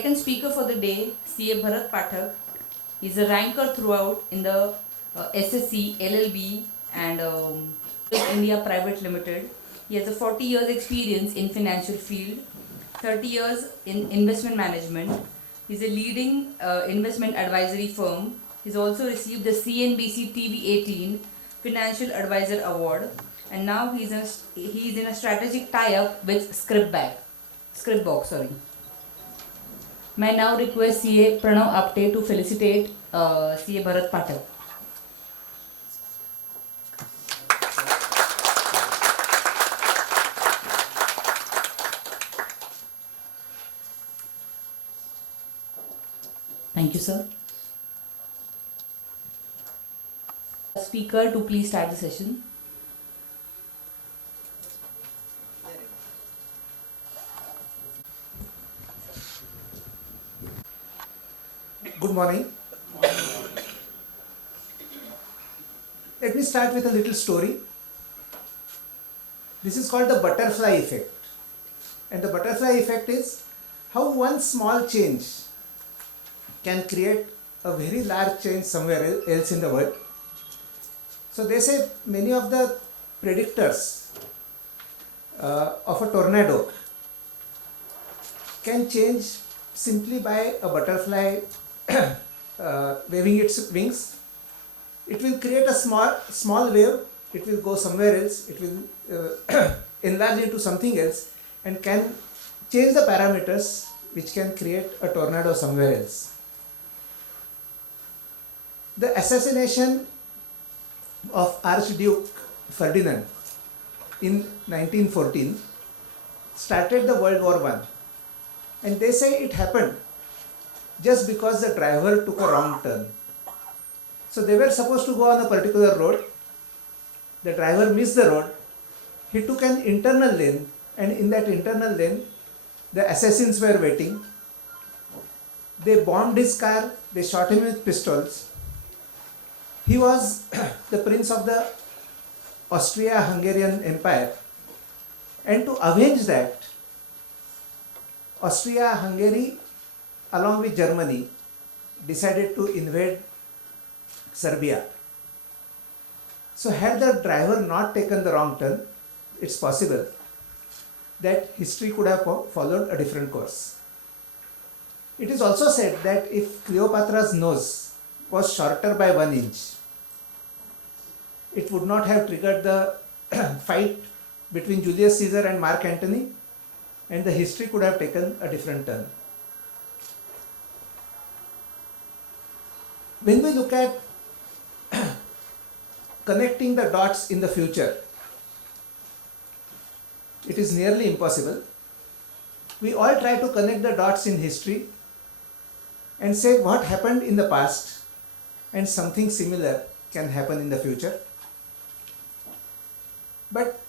second speaker for the day, CA Bharat Phatak. He's a ranker throughout in the SSC, LLB and India Private Limited. He has a 40 years experience in financial field, 30 years in investment management. He's a leading investment advisory firm. He's also received the CNBC TV 18 Financial Advisor Award, and now he's in a strategic tie-up with Scriptbox. Sorry. मैं now request CA Pranav Apte to felicitate CA Bharat Phatak. Thank you, sir. Speaker to please start the session. Good morning. Let me start with a little story. This is called the butterfly effect. And the butterfly effect is how one small change can create a very large change somewhere else in the world. So they say many of the predictors of a tornado can change simply by a butterfly waving its wings. It will create a small wave, it will go somewhere else, it will enlarge into something else and can change the parameters which can create a tornado somewhere else. The assassination of Archduke Ferdinand in 1914 started the World War I, and they say it happened just because the driver took a wrong turn. So they were supposed to go on a particular road, the driver missed the road, he took an internal lane, and in that internal lane the assassins were waiting. They bombed his car, they shot him with pistols. He was the prince of the Austria-Hungarian Empire, and to avenge that, Austria-Hungary along with Germany decided to invade Serbia. So had the driver not taken the wrong turn, it's possible that history could have followed a different course. It is also said that if Cleopatra's nose was shorter by 1 inch, it would not have triggered the fight between Julius Caesar and Mark Antony, and the history could have taken a different turn. When we look at connecting the dots in the future, it is nearly impossible. We all try to connect the dots in history and say what happened in the past and something similar can happen in the future. But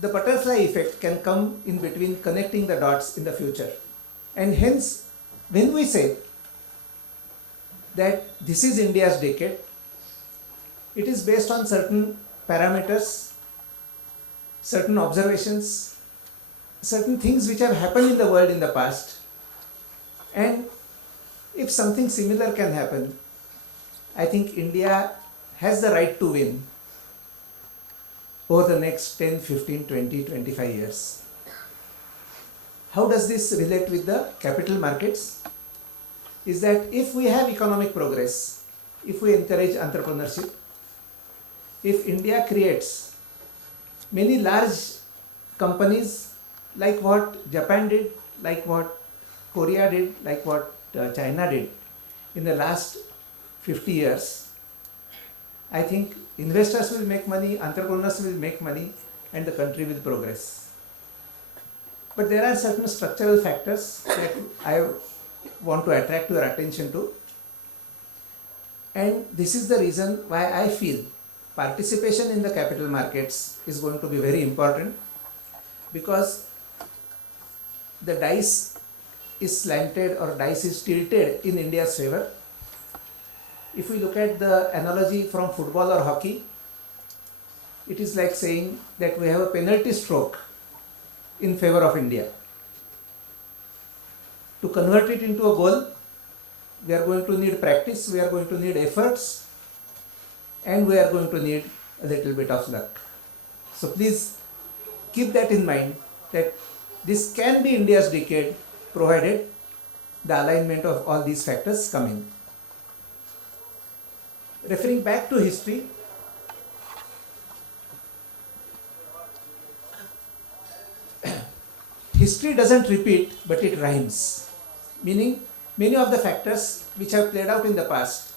the butterfly effect can come in between connecting the dots in the future. And hence, when we say that this is India's decade, it is based on certain parameters, certain observations, certain things which have happened in the world in the past. And if something similar can happen, I think India has the right to win over the next 10, 15, 20, 25 years. How does this relate with the capital markets? Is that if we have economic progress, if we encourage entrepreneurship, if India creates many large companies like what Japan did, like what Korea did, like what China did in the last 50 years, I think investors will make money, entrepreneurs will make money, and the country will progress. But there are certain structural factors that I want to attract your attention to, and this is the reason why I feel participation in the capital markets is going to be very important, because the dice is slanted or dice is tilted in India's favor. If we look at the analogy from football or hockey, it is like saying that we have a penalty stroke in favor of India. To convert it into a goal, we are going to need practice, we are going to need efforts, and we are going to need a little bit of luck. So please keep that in mind, that this can be India's decade provided the alignment of all these factors come in. Referring back to history, history doesn't repeat, but it rhymes. Meaning, many of the factors which have played out in the past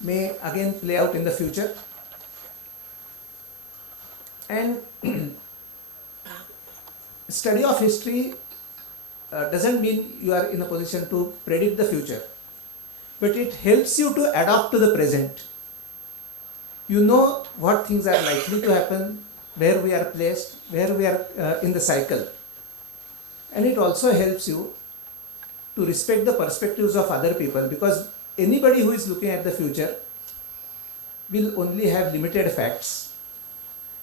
may again play out in the future. And study of history doesn't mean you are in a position to predict the future, but it helps you to adapt to the present. You know what things are likely to happen, where we are placed, where we are in the cycle. And it also helps you to respect the perspectives of other people, because anybody who is looking at the future will only have limited facts,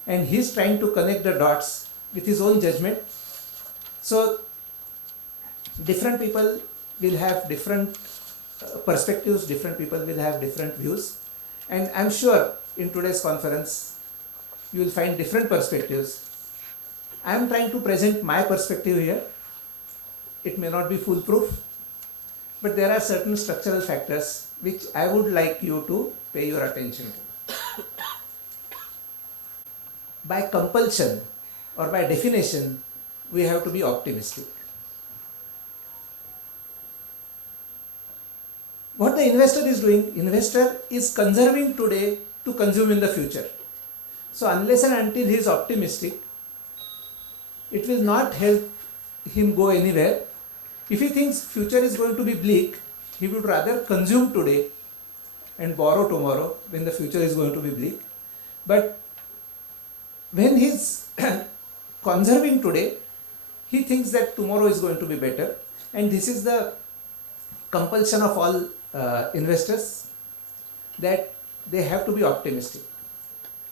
and he is trying to connect the dots with his own judgment. So different people will have different perspectives, different people will have different views, and I am sure in today's conference you will find different perspectives. I am trying to present my perspective here. It may not be foolproof, but there are certain structural factors which I would like you to pay your attention to. By compulsion or by definition, we have to be optimistic. What the investor is doing, investor is conserving today to consume in the future. So unless and until he is optimistic, it will not help him go anywhere. If he thinks future is going to be bleak, he would rather consume today and borrow tomorrow when the future is going to be bleak. But when he is conserving today, he thinks that tomorrow is going to be better. And this is the compulsion of all investors, that they have to be optimistic.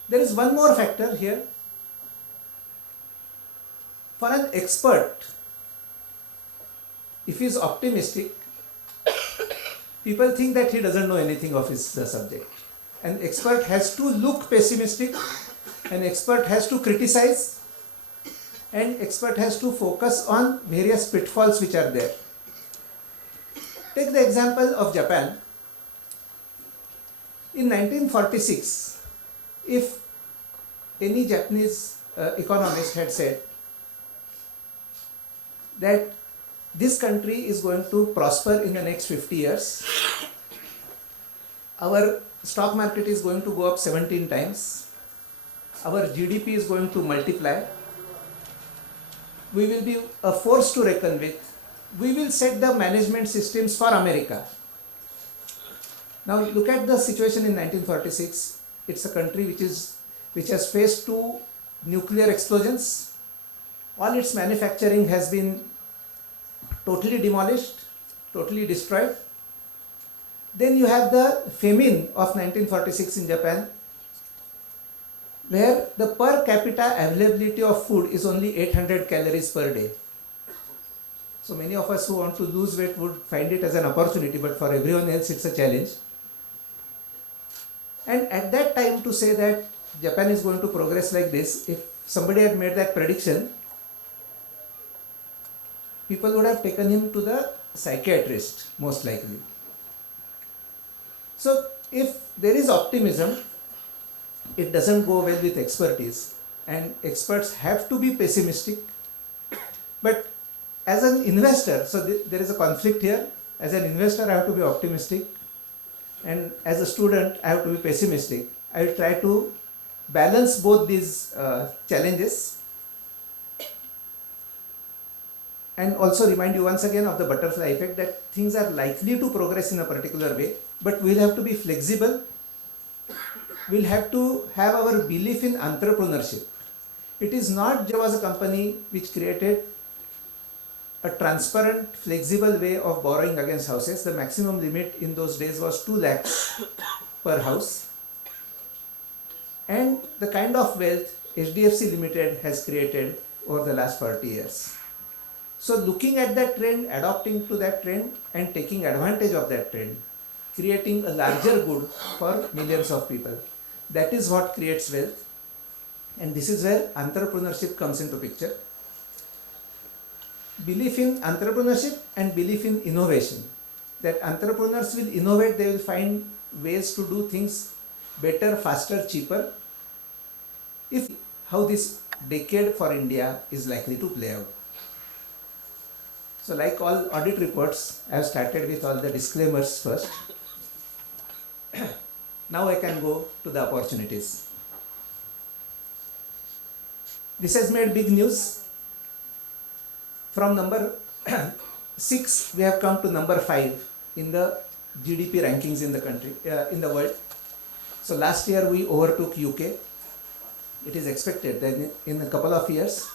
There is one more factor here. For an expert, if he is optimistic, people think that he doesn't know anything of his subject. An expert has to look pessimistic, an expert has to criticize, and expert has to focus on various pitfalls which are there. Take the example of Japan. In 1946, if any Japanese economist had said that this country is going to prosper in the next 50 years, our stock market is going to go up 17 times, our GDP is going to multiply, we will be a force to reckon with, we will set the management systems for America. Now look at the situation in 1946. It's a country which has faced 2 nuclear explosions. All its manufacturing has been totally demolished, totally destroyed. Then you have the famine of 1946 in Japan, where the per capita availability of food is only 800 calories per day. So many of us who want to lose weight would find it as an opportunity, but for everyone else it's a challenge. And at that time, to say that Japan is going to progress like this, if somebody had made that prediction, people would have taken him to the psychiatrist, most likely. So if there is optimism, it doesn't go well with expertise, and experts have to be pessimistic. But as an investor, so there is a conflict here. As an investor, I have to be optimistic, and as a student, I have to be pessimistic. I will try to balance both these challenges, and also remind you once again of the butterfly effect, that things are likely to progress in a particular way, but we'll have to be flexible. We'll have to have our belief in entrepreneurship. It is not there was a company which created a transparent, flexible way of borrowing against houses. The maximum limit in those days was 2 lakhs per house. And the kind of wealth HDFC Limited has created over the last 40 years. So looking at that trend, adopting to that trend and taking advantage of that trend, creating a larger good for millions of people. That is what creates wealth, and this is where entrepreneurship comes into picture. Belief in entrepreneurship and belief in innovation. That entrepreneurs will innovate, they will find ways to do things better, faster, cheaper. If how this decade for India is likely to play out. So like all audit reports, I have started with all the disclaimers first. Now I can go to the opportunities. This has made big news. From number 6, we have come to number 5 in the GDP rankings in the country, in the world. So last year we overtook UK. It is expected that in a couple of years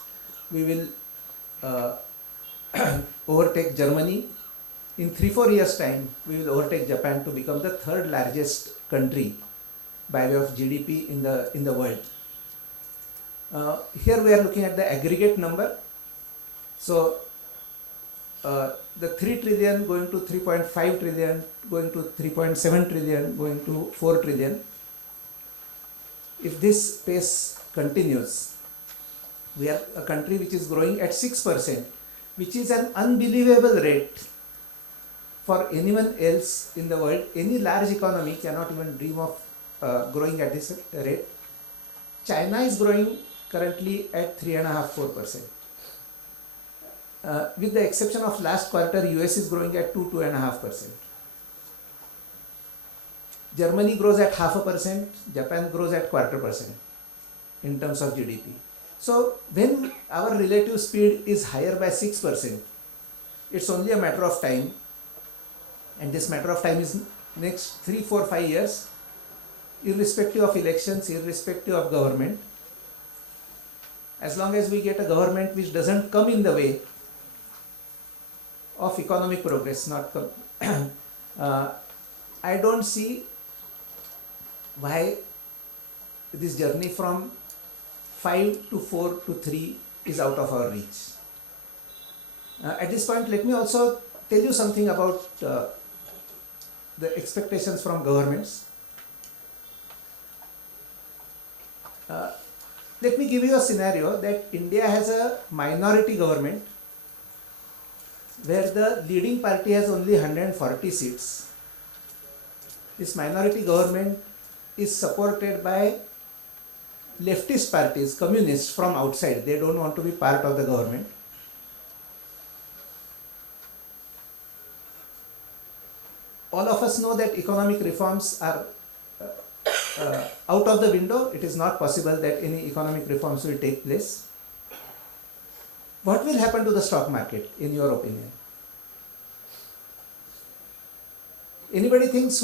we will overtake Germany. In 3-4 years time we will overtake Japan to become the 3rd largest country by way of GDP in the world. Here we are looking at the aggregate number. So the 3 trillion going to 3.5 trillion, going to 3.7 trillion, going to 4 trillion. If this pace continues, we are a country which is growing at 6%, which is an unbelievable rate for anyone else in the world. Any large economy cannot even dream of growing at this rate. China is growing currently at 3.5-4%. With the exception of last quarter, US is growing at 2-2.5%. Germany grows at 0.5%, Japan grows at 0.25% in terms of GDP. So when our relative speed is higher by 6%, it's only a matter of time, and this matter of time is next 3, 4, 5 years, irrespective of elections, irrespective of government. As long as we get a government which doesn't come in the way of economic progress, I don't see why this journey from 5 to 4 to 3 is out of our reach. At this point, let me also tell you something about the expectations from governments. Let me give you a scenario that India has a minority government where the leading party has only 140 seats. This minority government is supported by leftist parties, communists from outside. They don't want to be part of the government. All of us know that economic reforms are out of the window. It is not possible that any economic reforms will take place. What will happen to the stock market, in your opinion? Anybody thinks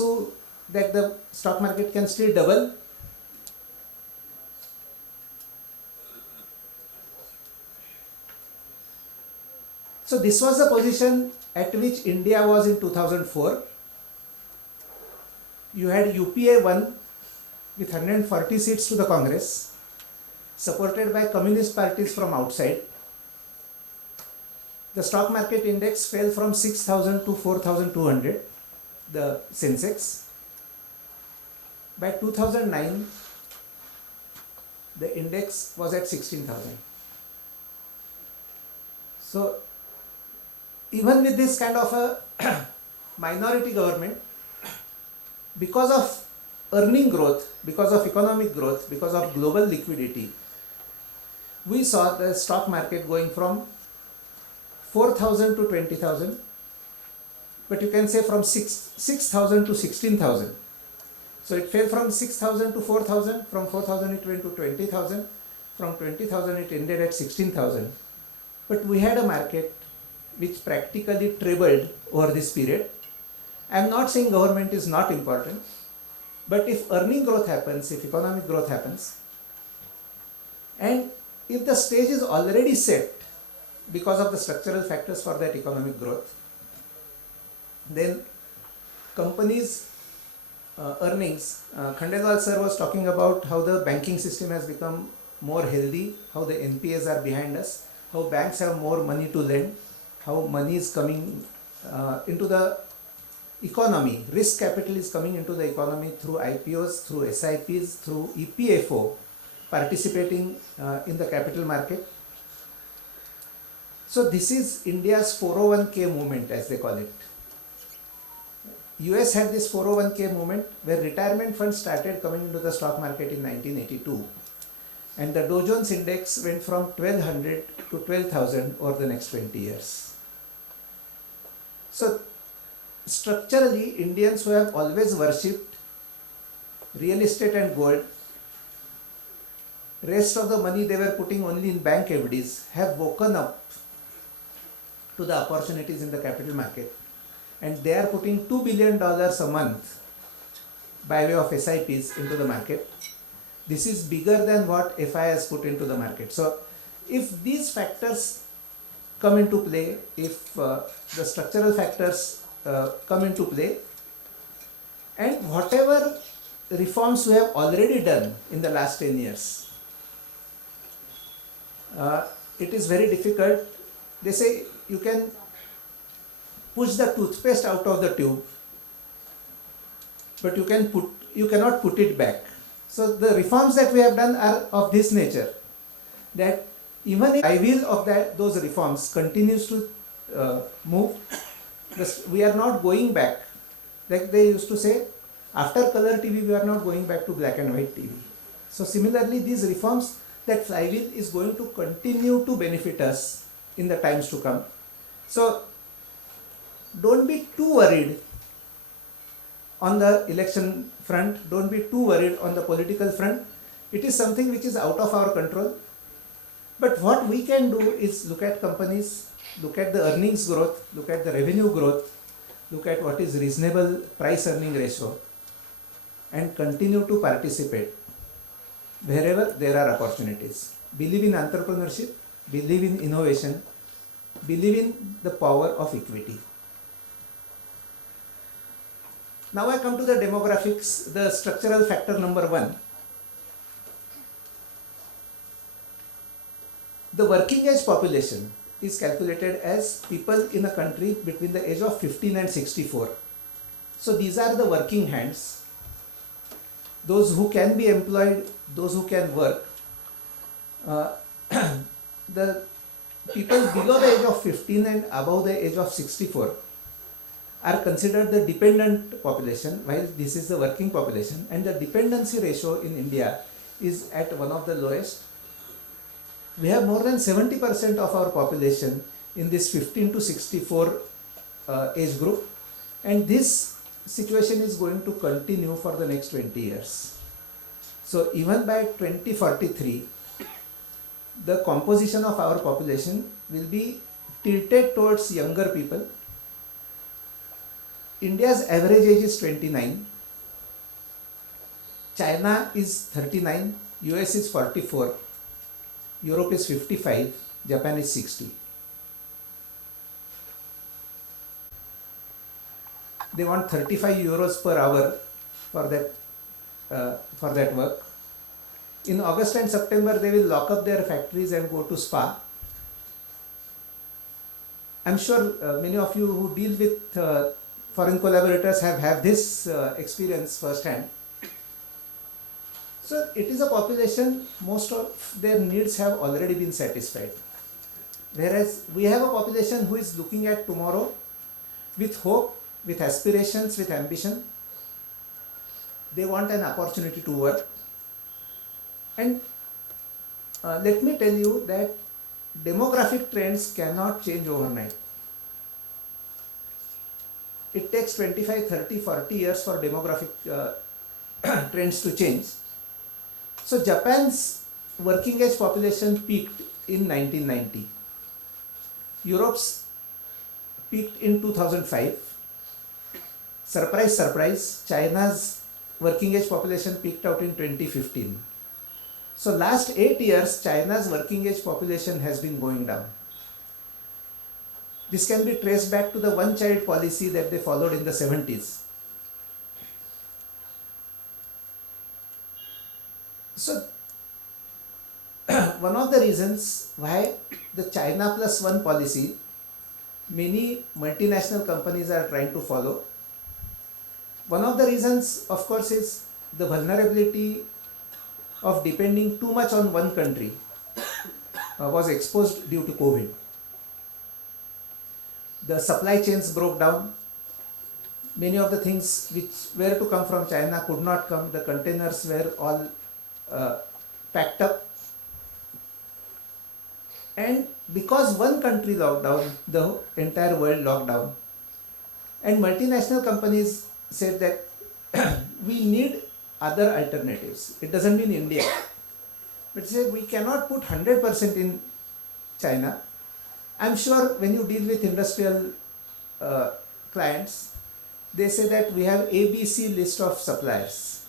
that the stock market can still double? So this was the position at which India was in 2004. You had UPA won with 140 seats to the Congress, supported by communist parties from outside. The stock market index fell from 6,000 to 4,200, the Sensex. By 2009, the index was at 16,000. So even with this kind of a minority government, because of earning growth, because of economic growth, because of global liquidity, we saw the stock market going from 4,000 to 20,000, but you can say from 6,000 to 16,000. So it fell from 6,000 to 4,000, from 4,000 it went to 20,000, from 20,000 it ended at 16,000. But we had a market which practically trebled over this period. I am not saying government is not important, but if earning growth happens, if economic growth happens, and if the stage is already set because of the structural factors for that economic growth, then companies' earnings, Khandelwal sir was talking about how the banking system has become more healthy, how the NPAs are behind us, how banks have more money to lend. how money is coming into the economy. Risk capital is coming into the economy through IPOs, through SIPs, through EPFO, participating in the capital market. So this is India's 401k movement, as they call it. US had this 401k movement where retirement funds started coming into the stock market in 1982, and the Dow Jones index went from 1200 to 12,000 over the next 20 years. So structurally, Indians who have always worshipped real estate and gold, rest of the money they were putting only in bank FDs, have woken up to the opportunities in the capital market, and they are putting $2 billion a month by way of SIPs into the market. This is bigger than what FI has put into the market. So if these factors come into play, if the structural factors come into play, and whatever reforms we have already done in the last 10 years, it is very difficult. They say you can push the toothpaste out of the tube, but you cannot put it back. So the reforms that we have done are of this nature, that even if the wheel of those reforms continues to move, we are not going back. Like they used to say, after color TV, we are not going back to black and white TV. So similarly, these reforms, that flywheel is going to continue to benefit us in the times to come. So don't be too worried on the election front, don't be too worried on the political front. It is something which is out of our control. But what we can do is look at companies, look at the earnings growth, look at the revenue growth, look at what is reasonable price earning ratio, and continue to participate wherever there are opportunities. Believe in entrepreneurship, believe in innovation, believe in the power of equity. Now I come to the demographics, the structural factor number 1. The working age population is calculated as people in a country between the age of 15 and 64. So these are the working hands, those who can be employed, those who can work. The people below the age of 15 and above the age of 64 are considered the dependent population, while this is the working population, and the dependency ratio in India is at one of the lowest. We have more than 70% of our population in this 15 to 64 age group, and this situation is going to continue for the next 20 years. So even by 2043, the composition of our population will be tilted towards younger people. India's average age is 29, China is 39, US is 44, Europe is 55, Japan is 60. They want 35 euros per hour for that work. In August and September, they will lock up their factories and go to spa. I'm sure many of you who deal with foreign collaborators have this experience firsthand. So it is a population, most of their needs have already been satisfied. Whereas we have a population who is looking at tomorrow with hope, with aspirations, with ambition. They want an opportunity to work. And let me tell you that demographic trends cannot change overnight. It takes 25, 30, 40 years for demographic trends to change. So Japan's working age population peaked in 1990. Europe's peaked in 2005. Surprise, surprise, China's working age population peaked out in 2015. So last 8 years, China's working age population has been going down. This can be traced back to the one-child policy that they followed in the 70s. So, one of the reasons why the China plus one policy many multinational companies are trying to follow. One of the reasons, of course, is the vulnerability of depending too much on one country was exposed due to COVID. The supply chains broke down. Many of the things which were to come from China could not come. The containers were all packed up. And because one country locked down, the entire world locked down. And multinational companies said that we need other alternatives. It doesn't mean India. But said we cannot put 100% in China. I'm sure when you deal with industrial clients, they say that we have ABC list of suppliers.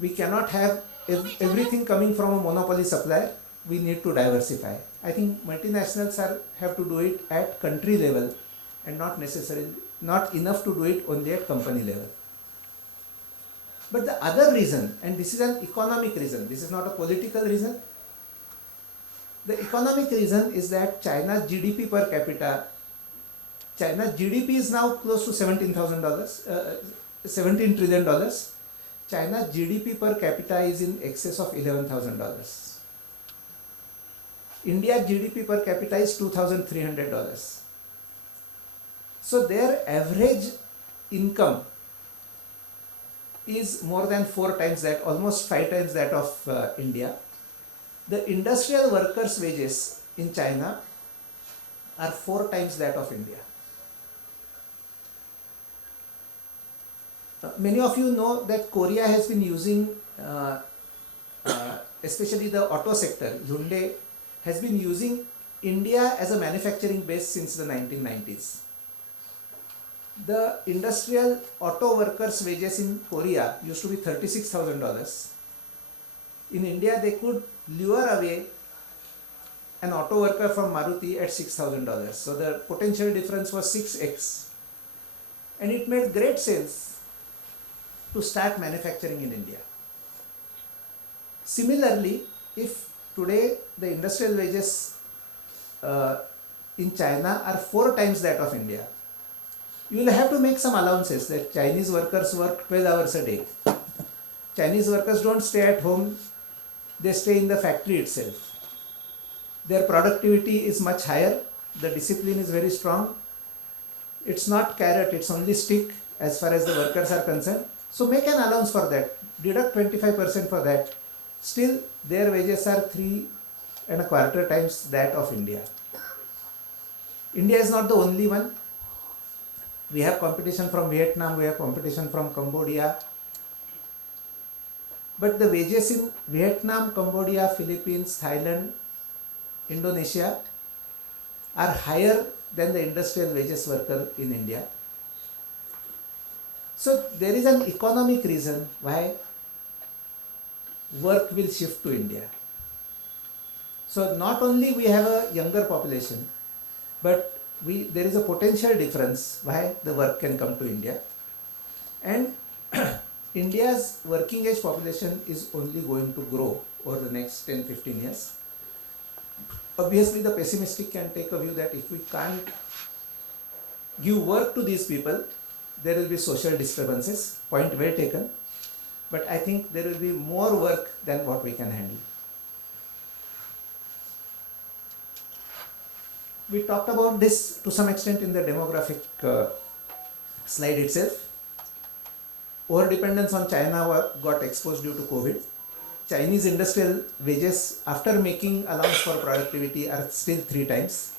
We cannot have everything coming from a monopoly supplier. We need to diversify. I think multinationals have to do it at country level and not enough to do it only at company level. But the other reason, and this is an economic reason, this is not a political reason. The economic reason is that China's GDP per capita, China's GDP is now close to $17 trillion. China's GDP per capita is in excess of $11,000. India's GDP per capita is $2,300. So their average income is more than 4 times that, almost 5 times that of India. The industrial workers' wages in China are 4 times that of India. Many of you know that Korea has been using, especially the auto sector, Hyundai has been using India as a manufacturing base since the 1990s. The industrial auto workers' wages in Korea used to be $36,000. In India, they could lure away an auto worker from Maruti at $6,000. So the potential difference was 6x. And it made great sense to start manufacturing in India. Similarly, if today the industrial wages in China are 4 times that of India, you will have to make some allowances that Chinese workers work 12 hours a day. Chinese workers don't stay at home, they stay in the factory itself. Their productivity is much higher, the discipline is very strong. It's not carrot, it's only stick as far as the workers are concerned. So make an allowance for that, deduct 25% for that. Still, their wages are 3.25 times that of India. India is not the only one. We have competition from Vietnam, we have competition from Cambodia. But the wages in Vietnam, Cambodia, Philippines, Thailand, Indonesia are higher than the industrial wages worker in India. So there is an economic reason why work will shift to India. So not only we have a younger population, but there is a potential difference why the work can come to India. And India's working age population is only going to grow over the next 10-15 years. Obviously, the pessimistic can take a view that if we can't give work to these people, there will be social disturbances. Point well taken. But I think there will be more work than what we can handle. We talked about this to some extent in the demographic slide itself. Over-dependence on China got exposed due to COVID. Chinese industrial wages, after making allowance for productivity, are still 3 times.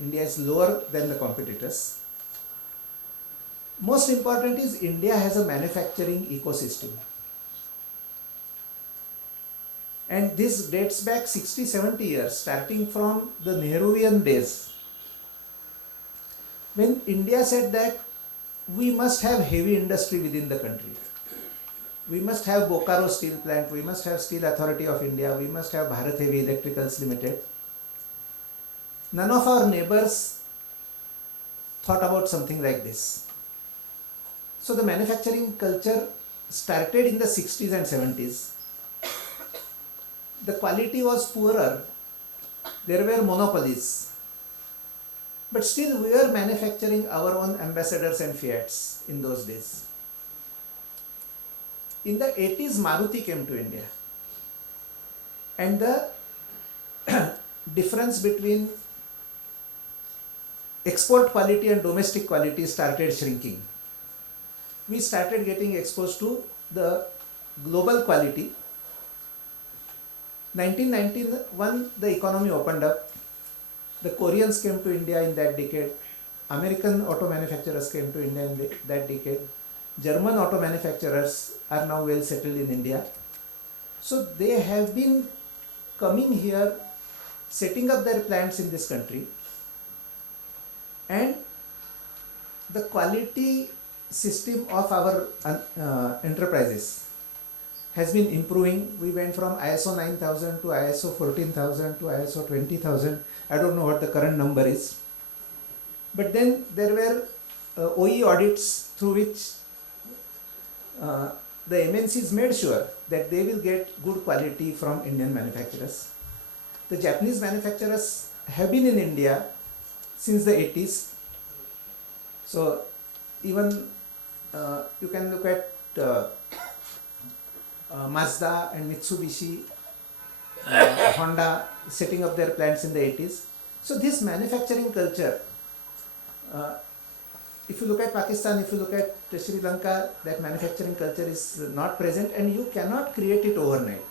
India is lower than the competitors. Most important is India has a manufacturing ecosystem. And this dates back 60-70 years, starting from the Nehruvian days, when India said that we must have heavy industry within the country. We must have Bokaro Steel Plant, we must have Steel Authority of India, we must have Bharat Heavy Electricals Limited. None of our neighbors thought about something like this. So the manufacturing culture started in the 60s and 70s. The quality was poorer. There were monopolies. But still we were manufacturing our own ambassadors and Fiats in those days. In the 80s, Maruti came to India, and the difference between export quality and domestic quality started shrinking. We started getting exposed to the global quality. 1991, the economy opened up. The Koreans came to India in that decade. American auto manufacturers came to India in that decade. German auto manufacturers are now well settled in India. So they have been coming here, setting up their plants in this country, and the quality system of our enterprises has been improving. We went from ISO 9000 to ISO 14000 to ISO 20000. I don't know what the current number is. But then there were OE audits through which the MNCs made sure that they will get good quality from Indian manufacturers. The Japanese manufacturers have been in India since the 80s. So even you can look at Mazda and Mitsubishi, Honda setting up their plants in the 80s. So this manufacturing culture, if you look at Pakistan, if you look at Sri Lanka, that manufacturing culture is not present, and you cannot create it overnight.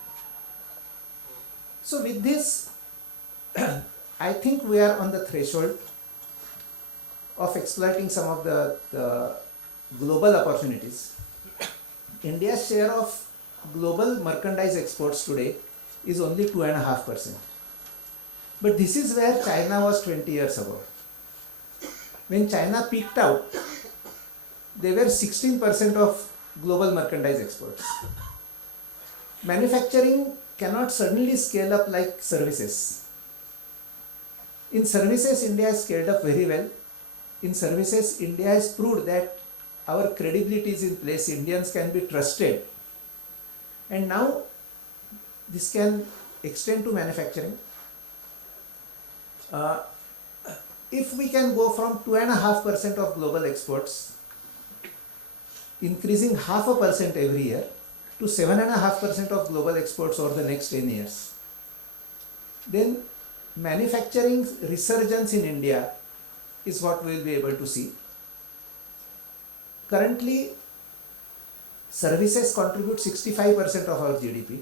So with this, I think we are on the threshold of exploiting some of the global opportunities. India's share of global merchandise exports today is only 2.5%. But this is where China was 20 years ago. When China peaked out, they were 16% of global merchandise exports. Manufacturing cannot suddenly scale up like services. In services, India has scaled up very well. In services, India has proved that our credibility is in place, Indians can be trusted. And now this can extend to manufacturing. If we can go from 2.5% of global exports, increasing 0.5% every year, to 7.5% of global exports over the next 10 years, then manufacturing resurgence in India is what we will be able to see. Currently, services contribute 65% of our GDP.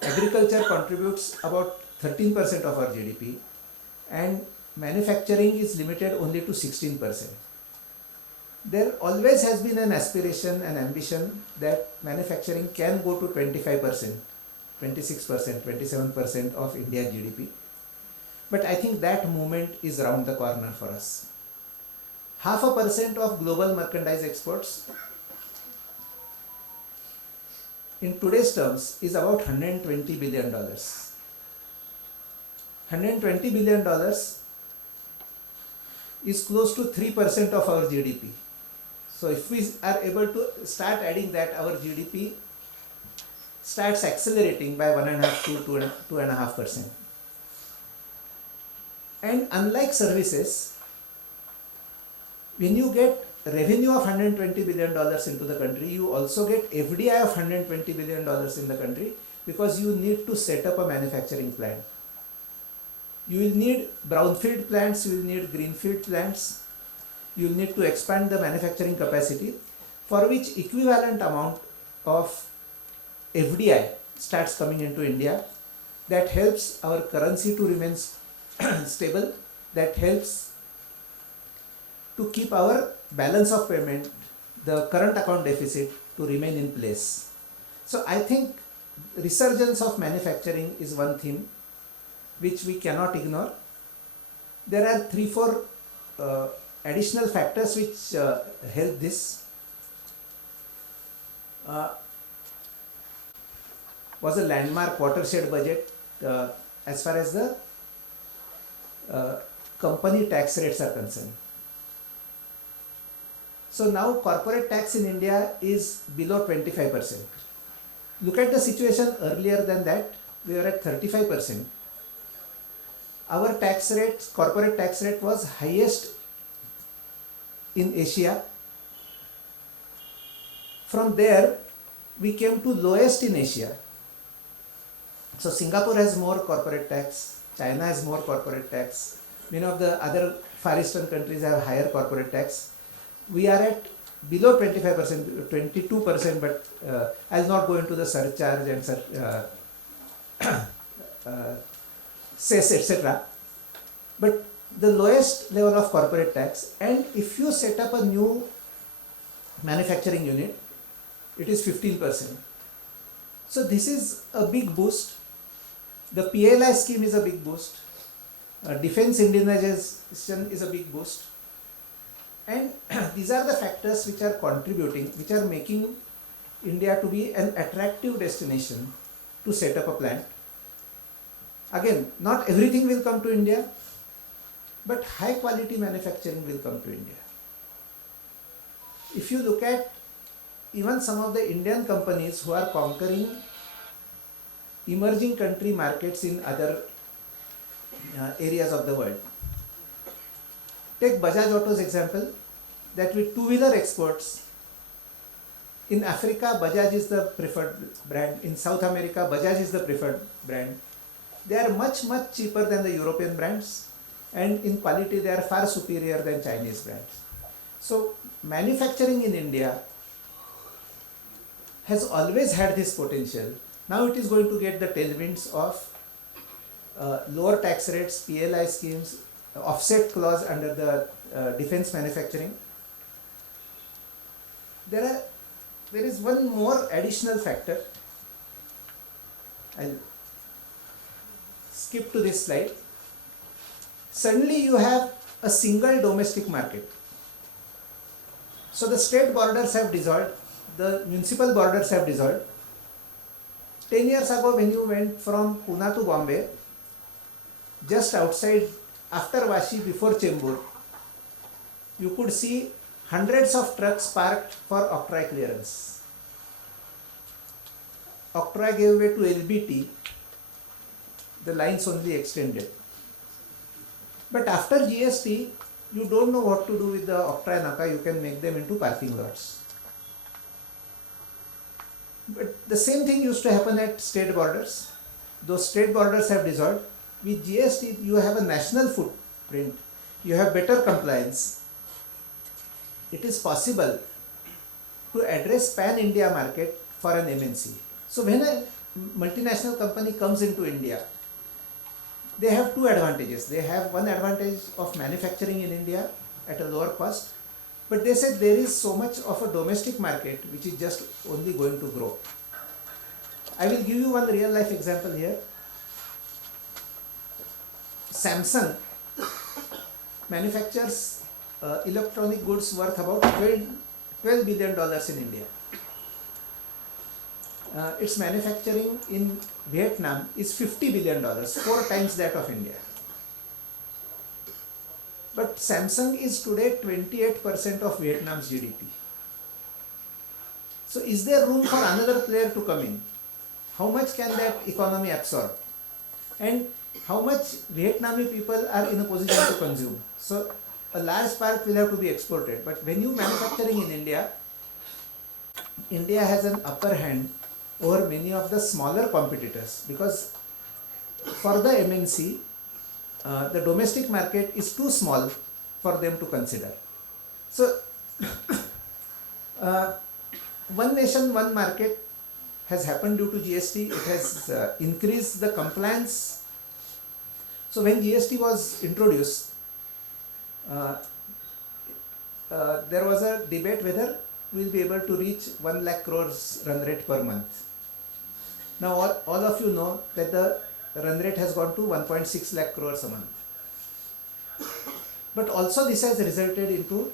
Agriculture contributes about 13% of our GDP, and manufacturing is limited only to 16%. There always has been an aspiration and ambition that manufacturing can go to 25%, 26%, 27% of India's GDP. But I think that movement is around the corner for us. 0.5% of global merchandise exports in today's terms is about $120 billion. $120 billion is close to 3% of our GDP. So if we are able to start adding that, our GDP starts accelerating by 1.5 to 2.5%. And unlike services, when you get revenue of $120 billion into the country, you also get FDI of $120 billion in the country, because you need to set up a manufacturing plant. You will need brownfield plants, you will need greenfield plants, you will need to expand the manufacturing capacity, for which equivalent amount of FDI starts coming into India. That helps our currency to remain stable, that helps to keep our balance of payment, the current account deficit, to remain in place. So I think resurgence of manufacturing is one theme which we cannot ignore. There are 3-4 additional factors which help this. Was a landmark watershed budget as far as the company tax rates are concerned. So now corporate tax in India is below 25%. Look at the situation earlier than that, we were at 35%. our tax rate, corporate tax rate was highest in Asia. From there, we came to lowest in Asia. So Singapore has more corporate tax, China has more corporate tax, many of the other Far Eastern countries have higher corporate tax. We are at below 25%, 22%, but I'll not go into the surcharge and cess, etc. But the lowest level of corporate tax, and if you set up a new manufacturing unit, it is 15%. So this is a big boost. The PLI scheme is a big boost. Defense indigenization is a big boost. And these are the factors which are contributing, which are making India to be an attractive destination to set up a plant. Again, not everything will come to India, but high quality manufacturing will come to India. If you look at even some of the Indian companies who are conquering emerging country markets in other areas of the world. Take Bajaj Auto's example, that with two-wheeler exports, in Africa Bajaj is the preferred brand, in South America Bajaj is the preferred brand. They are much cheaper than the European brands, and in quality they are far superior than Chinese brands. So manufacturing in India has always had this potential. Now it is going to get the tailwinds of lower tax rates, PLI schemes, offset clause under the defense manufacturing. There is one more additional factor. I'll skip to this slide. Suddenly you have a single domestic market. So the state borders have dissolved, the municipal borders have dissolved. 10 years ago, when you went from Pune to Bombay, just outside, after Vashi, before Chembur, you could see hundreds of trucks parked for octroi clearance. Octroi gave way to LBT, the lines only extended. But after GST, you don't know what to do with the octroi naka, you can make them into parking lots. But the same thing used to happen at state borders. Those state borders have dissolved. With GST, you have a national footprint. You have better compliance. It is possible to address pan-India market for an MNC. So when a multinational company comes into India, they have two advantages. They have one advantage of manufacturing in India at a lower cost, but they said there is so much of a domestic market which is just only going to grow. I will give you one real life example here. Samsung manufactures electronic goods worth about $12 billion in India. Its manufacturing in Vietnam is $50 billion, 4 times that of India. But Samsung is today 28% of Vietnam's GDP. So is there room for another player to come in? How much can that economy absorb? And how much Vietnamese people are in a position to consume? So a large part will have to be exported. But when you manufacturing in India, India has an upper hand over many of the smaller competitors, because for the MNC, the domestic market is too small for them to consider. So, one nation, one market has happened due to GST. It has increased the compliance. So when GST was introduced, there was a debate whether we will be able to reach 1 lakh crores run rate per month. Now all of you know that the run rate has gone to 1.6 lakh crores a month. But also this has resulted into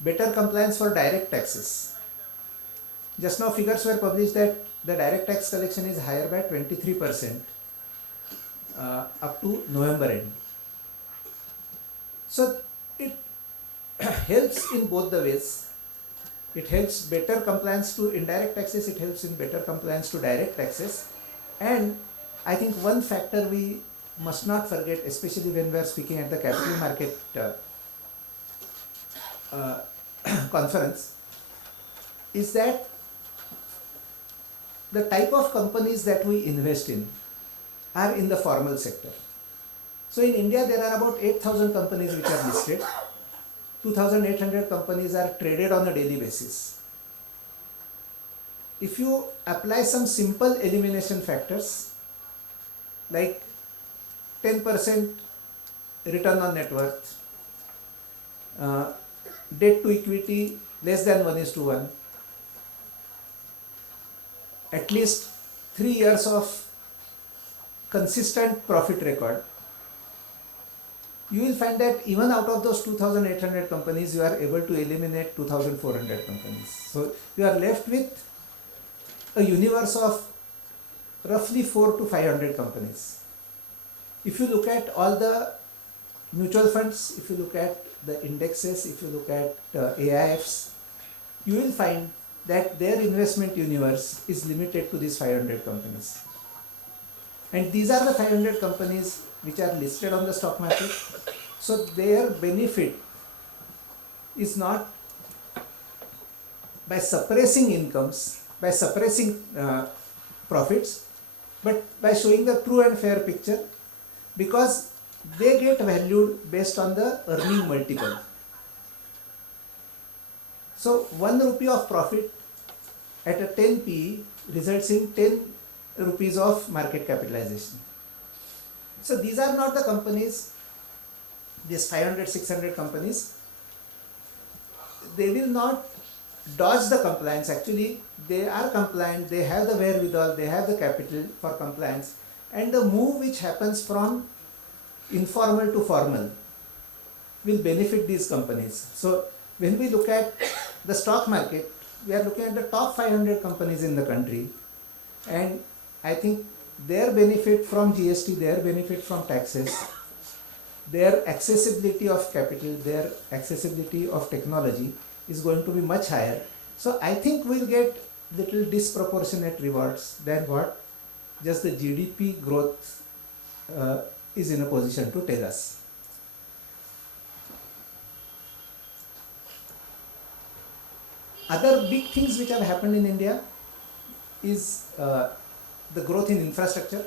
better compliance for direct taxes. Just now figures were published that the direct tax collection is higher by 23% up to November end. So it helps in both the ways. It helps better compliance to indirect taxes, it helps in better compliance to direct taxes. And I think one factor we must not forget, especially when we are speaking at the capital market uh, conference, is that the type of companies that we invest in are in the formal sector. So in India there are about 8,000 companies which are listed. 2,800 companies are traded on a daily basis. If you apply some simple elimination factors like 10% return on net worth, debt to equity less than 1:1, at least 3 years of consistent profit record, you will find that even out of those 2,800 companies, you are able to eliminate 2,400 companies. So you are left with a universe of roughly 400 to 500 companies. If you look at all the mutual funds, if you look at the indexes, if you look at AIFs, you will find that their investment universe is limited to these 500 companies. And these are the 500 companies which are listed on the stock market. So their benefit is not by suppressing incomes, by suppressing profits, but by showing the true and fair picture, because they get valued based on the earning multiple. So 1 rupee of profit at a 10 PE results in 10 rupees of market capitalization. So these are not the companies, these 500, 600 companies, they will not dodge the compliance. Actually, they are compliant, they have the wherewithal, they have the capital for compliance, and the move which happens from informal to formal will benefit these companies. So when we look at the stock market, we are looking at the top 500 companies in the country, and I think their benefit from GST, their benefit from taxes, their accessibility of capital, their accessibility of technology is going to be much higher. So I think we'll get little disproportionate rewards than what just the GDP growth is in a position to tell us. Other big things which have happened in India is the growth in infrastructure.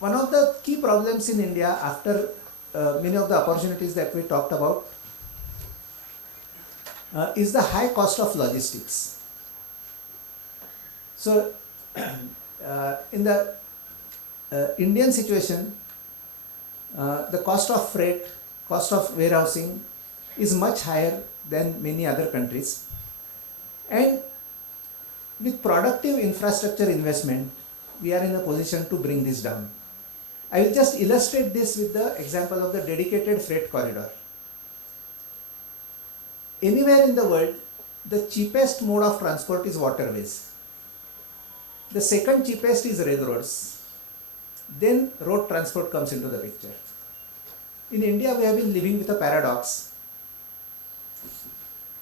One of the key problems in India after many of the opportunities that we talked about is the high cost of logistics. So in the Indian situation, the cost of freight, cost of warehousing is much higher than many other countries, and with productive infrastructure investment, we are in a position to bring this down. I will just illustrate this with the example of the dedicated freight corridor. Anywhere in the world, the cheapest mode of transport is waterways. The second cheapest is railroads. Then road transport comes into the picture. In India, we have been living with a paradox.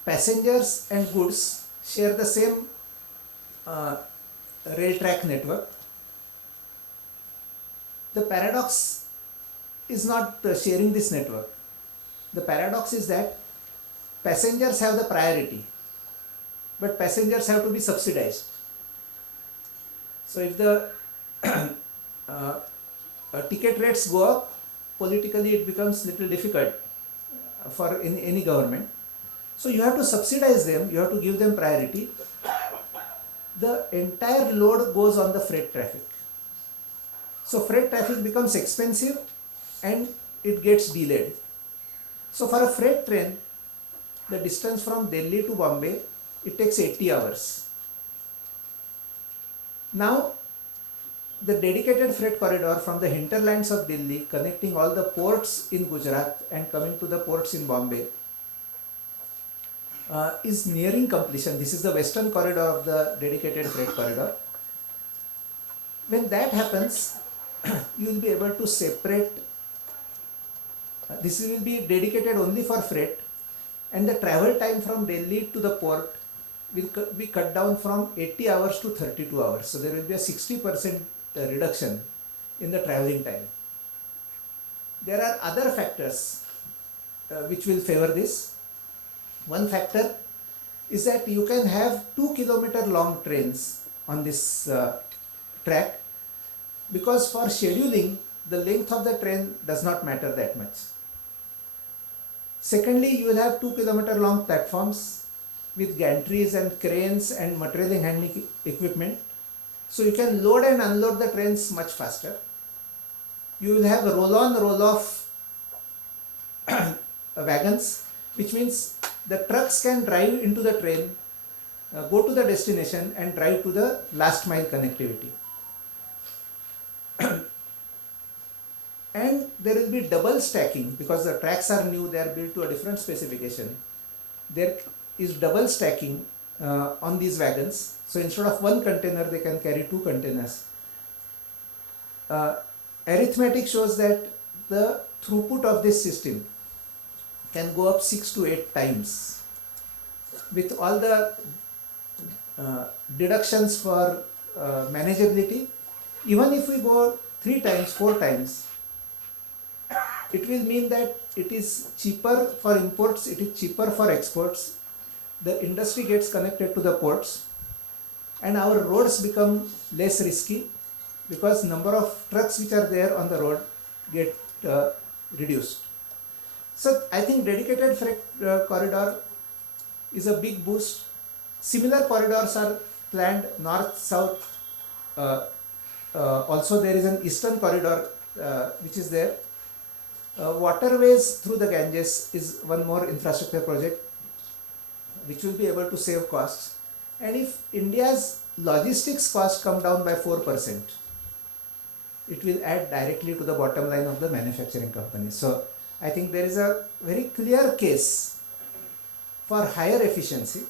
Passengers and goods share the same rail track network. The paradox is not sharing this network. The paradox is that passengers have the priority, but passengers have to be subsidized. So if the ticket rates go up, politically it becomes little difficult for any government. So you have to subsidize them, you have to give them priority. The entire load goes on the freight traffic. So freight traffic becomes expensive and it gets delayed. So for a freight train, the distance from Delhi to Bombay, it takes 80 hours. Now, the dedicated freight corridor from the hinterlands of Delhi, connecting all the ports in Gujarat and coming to the ports in Bombay, is nearing completion. This is the western corridor of the dedicated freight corridor. When that happens, you will be able to separate, this will be dedicated only for freight, and the travel time from Delhi to the port will be cut down from 80 hours to 32 hours. So there will be a 60% reduction in the traveling time. There are other factors which will favor this. One factor is that you can have 2 kilometer long trains on this track, because for scheduling the length of the train does not matter that much. Secondly, you will have 2 kilometer long platforms with gantries and cranes and material handling equipment, so you can load and unload the trains much faster. You will have roll on roll off wagons, which means the trucks can drive into the train, go to the destination and drive to the last mile connectivity. And there will be double stacking, because the tracks are new, they are built to a different specification. There is double stacking on these wagons, so instead of one container they can carry 2 containers. Arithmetic shows that the throughput of this system can go up 6 to 8 times. With all the deductions for manageability, even if we go 3 times, 4 times, it will mean that it is cheaper for imports, it is cheaper for exports, the industry gets connected to the ports, and our roads become less risky, because number of trucks which are there on the road get reduced. So I think dedicated freight corridor is a big boost. Similar corridors are planned north, south. Also there is an eastern corridor which is there. Waterways through the Ganges is one more infrastructure project which will be able to save costs. And if India's logistics costs come down by 4%, it will add directly to the bottom line of the manufacturing company. So I think there is a very clear case for higher efficiency.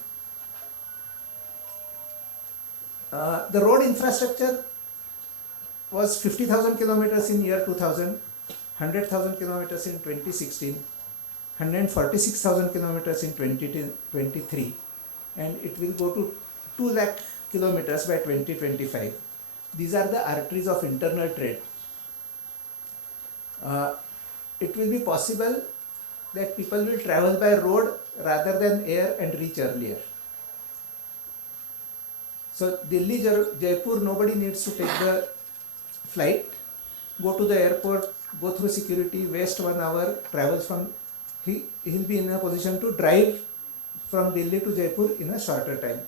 The road infrastructure was 50,000 kilometers in year 2000, 100,000 kilometers in 2016, 146,000 kilometers in 2023, and it will go to 2 lakh kilometers by 2025. These are the arteries of internal trade. It will be possible that people will travel by road rather than air and reach earlier. So Delhi, Jaipur, nobody needs to take the flight, go to the airport, go through security, waste 1 hour, travel from, he'll be in a position to drive from Delhi to Jaipur in a shorter time.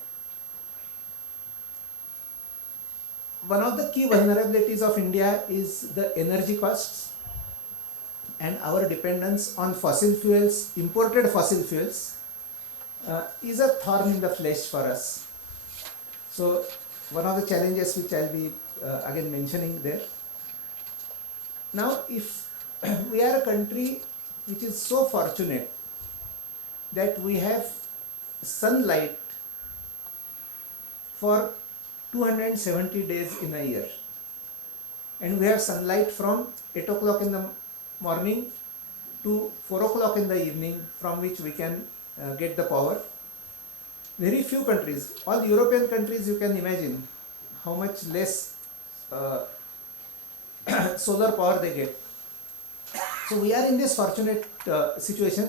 One of the key vulnerabilities of India is the energy costs and our dependence on fossil fuels, imported fossil fuels, is a thorn in the flesh for us. So one of the challenges which I'll be again mentioning there. Now if we are a country which is so fortunate that we have sunlight for 270 days in a year, and we have sunlight from 8 o'clock in the morning to 4 o'clock in the evening, from which we can get the power. Very few countries, all European countries, you can imagine how much less solar power they get. So we are in this fortunate situation.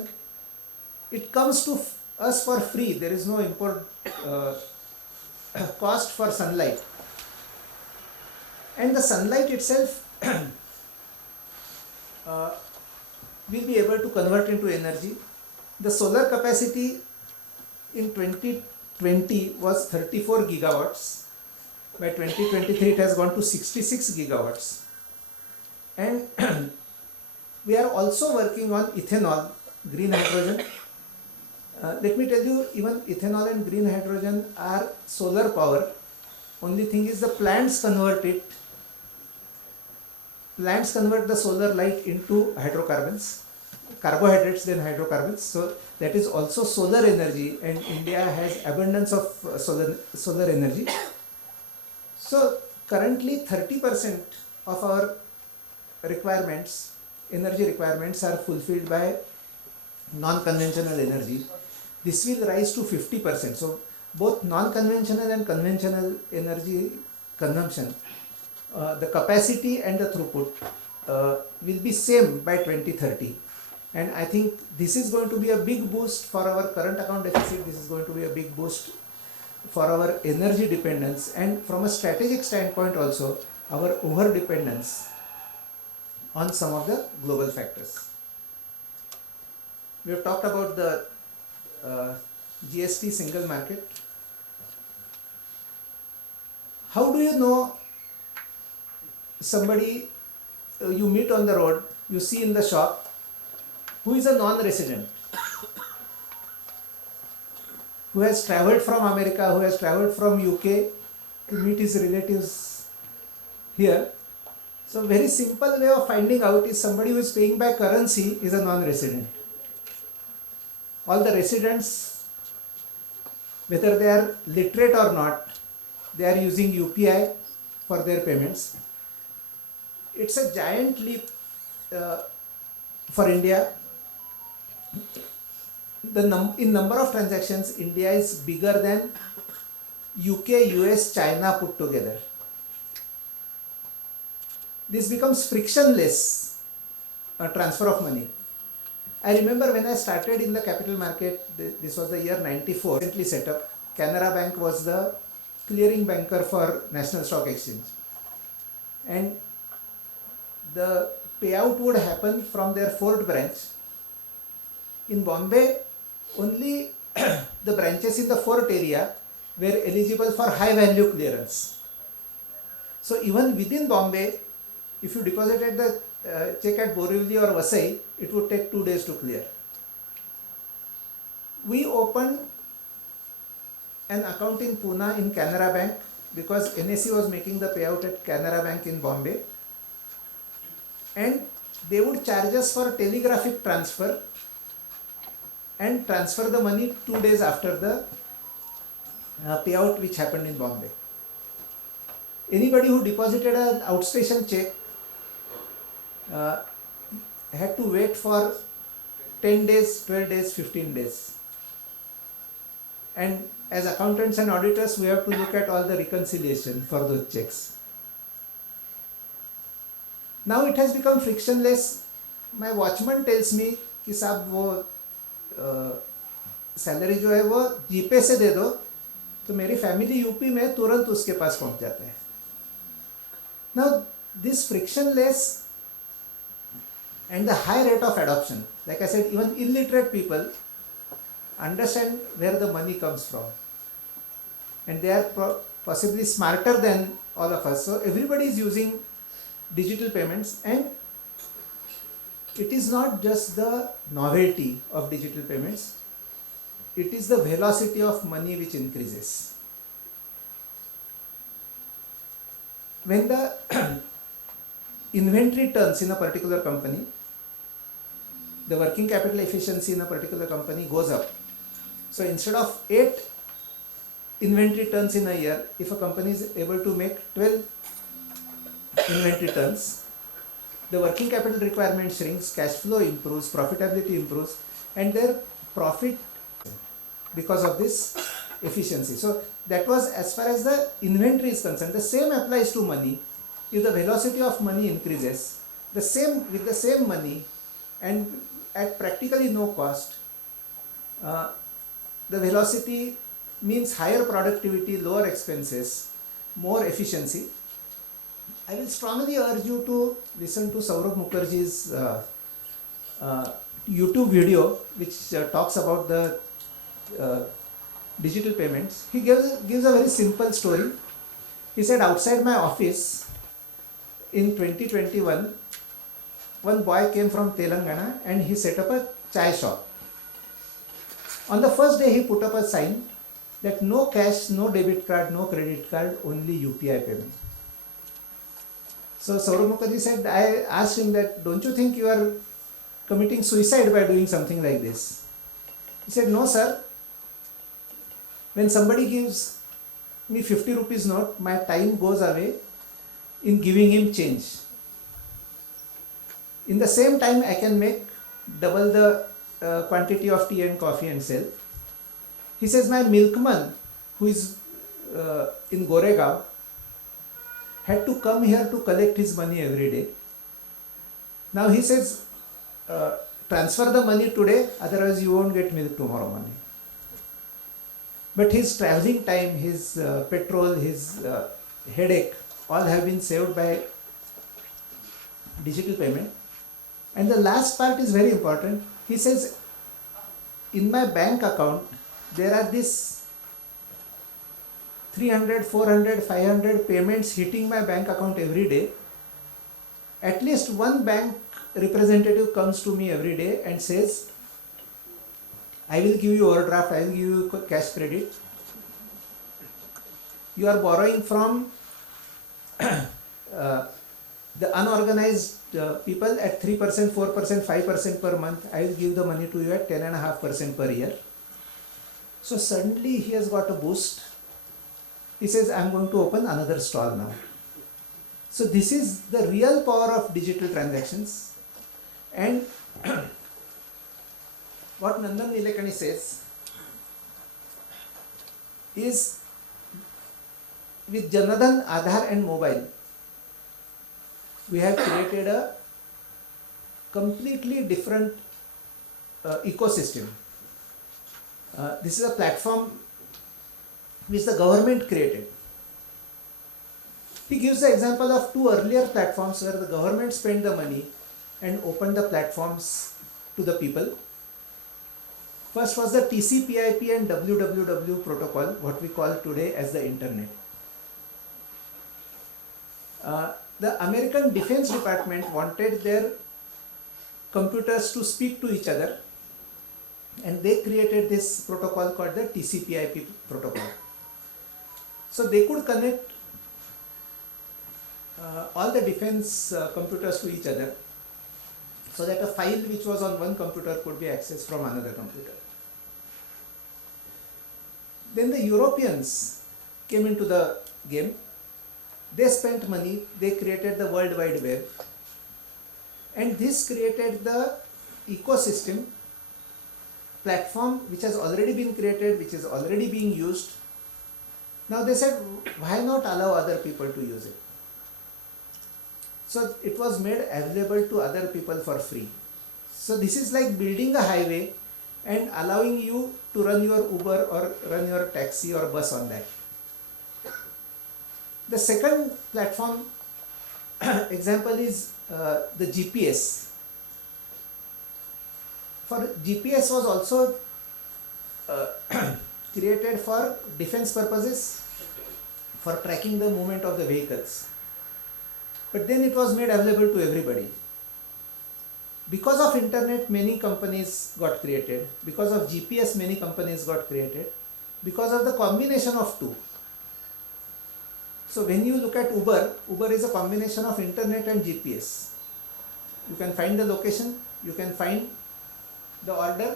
It comes to us for free. There is no import cost for sunlight, and the sunlight itself will be able to convert into energy. The solar capacity in 2020 was 34 gigawatts. By 2023 it has gone to 66 gigawatts. And we are also working on ethanol, green hydrogen. Let me tell you, even ethanol and green hydrogen are solar power. Only thing is the plants convert it. Plants convert the solar light into hydrocarbons, carbohydrates, then hydrocarbons. So that is also solar energy, and India has abundance of solar energy. So currently 30% of our requirements, energy requirements, are fulfilled by non-conventional energy. This will rise to 50%. So both non-conventional and conventional energy consumption the capacity and the throughput will be same by 2030. And I think this is going to be a big boost for our current account deficit. This is going to be a big boost for our energy dependence, and from a strategic standpoint also our over dependence on some of the global factors. We have talked about the GST single market. How do you know somebody you meet on the road, you see in the shop, who is a non-resident, who has travelled from America, who has travelled from UK to meet his relatives here? So very simple way of finding out is somebody who is paying by currency is a non-resident. All the residents, whether they are literate or not, they are using UPI for their payments. It's a giant leap for India. In number of transactions, India is bigger than UK, US, China put together. This becomes frictionless transfer of money. I remember when I started in the capital market, this was the year 94, recently set up. Canara Bank was the clearing banker for National Stock Exchange. And the payout would happen from their Fort branch. In Bombay, only the branches in the Fort area were eligible for high value clearance. So even within Bombay, if you deposited the check at Borivali or Vasai, it would take 2 days to clear. We opened an account in Pune in Canara Bank because NSE was making the payout at Canara Bank in Bombay, and they would charge us for telegraphic transfer and transfer the money 2 days after the payout which happened in Bombay. Anybody who deposited an outstation check had to wait for 10 days, 12 days, 15 days. And as accountants and auditors, we have to look at all the reconciliation for those checks. Now it has become frictionless. My watchman tells me कि साहब वो salary जो है वो जीपे से दे दो, तो मेरी फैमिली यूपी में तुरंत उसके पास पहुंच जाता है. Now this frictionless and the high rate of adoption, like I said, even illiterate people understand where the money comes from, and they are possibly smarter than all of us. So everybody is using digital payments, and it is not just the novelty of digital payments, it is the velocity of money which increases. When the inventory turns in a particular company, the working capital efficiency in a particular company goes up. So instead of 8 inventory turns in a year, if a company is able to make 12 inventory turns, the working capital requirement shrinks, cash flow improves, profitability improves, and their profit because of this efficiency. So that was as far as the inventory is concerned. The same applies to money. If the velocity of money increases, with the same money and at practically no cost, the velocity means higher productivity, lower expenses, more efficiency. I will strongly urge you to listen to Saurabh Mukherjee's YouTube video, which talks about the digital payments. He gives a very simple story. He said, outside my office in 2021, one boy came from Telangana and he set up a chai shop. On the first day, he put up a sign that no cash, no debit card, no credit card, only UPI payment. So Saurabh Mukherjee said, I asked him that, don't you think you are committing suicide by doing something like this? He said, no sir. When somebody gives me 50 rupees note, my time goes away in giving him change. In the same time, I can make double the quantity of tea and coffee and sell. He says, my milkman, who is in Goregaon, had to come here to collect his money every day. Now he says, transfer the money today, otherwise you won't get me tomorrow morning. But his traveling time, his petrol, his headache, all have been saved by digital payment. And the last part is very important. He says, in my bank account, there are these 300, 400, 500 payments hitting my bank account every day. At least one bank representative comes to me every day and says, I will give you overdraft, I will give you cash credit. You are borrowing from the unorganized people at 3%, 4%, 5% per month. I will give the money to you at 10.5% per year. So suddenly he has got a boost. He says, I am going to open another stall now. So this is the real power of digital transactions. And what Nandan Nilekani says is, with Janadhan, Aadhaar and mobile, we have created a completely different ecosystem. This is a platform which the government created. He gives the example of two earlier platforms where the government spent the money and opened the platforms to the people. First was the TCP/IP and WWW protocol, what we call today as the internet. The American Defense Department wanted their computers to speak to each other, and they created this protocol called the TCP/IP protocol. So they could connect all the defense computers to each other, so that a file which was on one computer could be accessed from another computer. Then the Europeans came into the game. They spent money, they created the World Wide Web, and this created the ecosystem platform which has already been created, which is already being used. Now they said, why not allow other people to use it? So it was made available to other people for free. So this is like building a highway and allowing you to run your Uber or run your taxi or bus on that. The second platform example is the GPS. For GPS was also created for defense purposes, for tracking the movement of the vehicles. But then it was made available to everybody. Because of internet, many companies got created. Because of GPS, many companies got created. Because of the combination of two. So when you look at Uber, Uber is a combination of internet and GPS. You can find the location, you can find the order,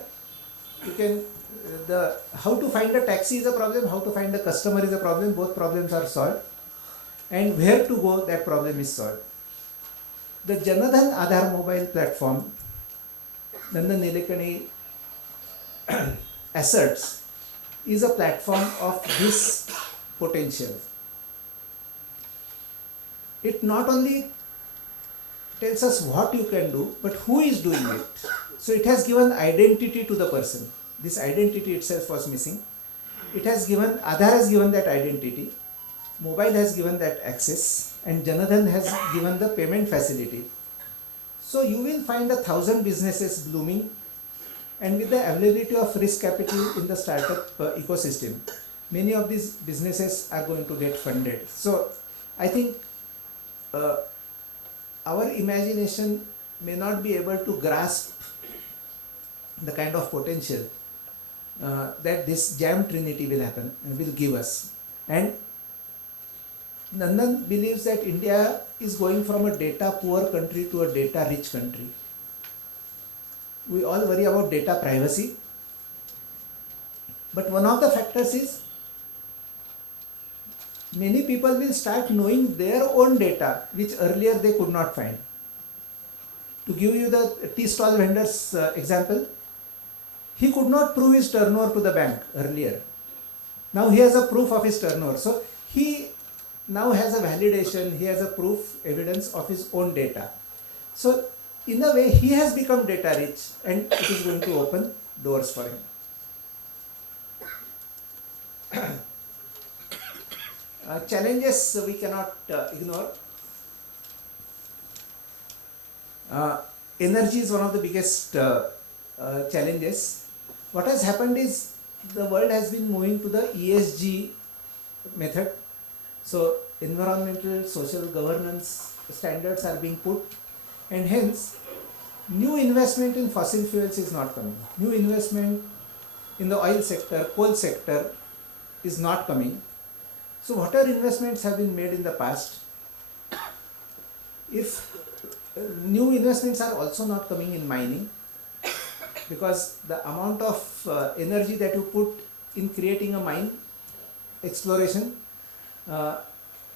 you can how to find a taxi is a problem, how to find a customer is a problem. Both problems are solved, and where to go, that problem is solved. The Janadhan Aadhaar mobile platform, Nandan Nilekani asserts, is a platform of this potential. It not only tells us what you can do, but who is doing it. So it has given identity to the person. This identity itself was missing. It has given, Aadhaar has given that identity, mobile has given that access, and Janadhan has given the payment facility. So you will find 1,000 businesses blooming, and with the availability of risk capital in the startup ecosystem, many of these businesses are going to get funded. So I think our imagination may not be able to grasp the kind of potential that this jam trinity will give us. And Nandan believes that India is going from a data poor country to a data rich country. We all worry about data privacy, but one of the factors is many people will start knowing their own data which earlier they could not find. To give you the tea stall vendor's example, he could not prove his turnover to the bank earlier. Now he has a proof of his turnover. So he now has a validation, he has a proof, evidence of his own data. So in a way he has become data rich, and it is going to open doors for him. Challenges we cannot ignore. Energy is one of the biggest challenges. What has happened is the world has been moving to the ESG method. So environmental, social governance standards are being put, and hence new investment in fossil fuels is not coming. New investment in the oil sector, coal sector is not coming. So whatever investments have been made in the past, if new investments are also not coming in mining, because the amount of energy that you put in creating a mine, exploration,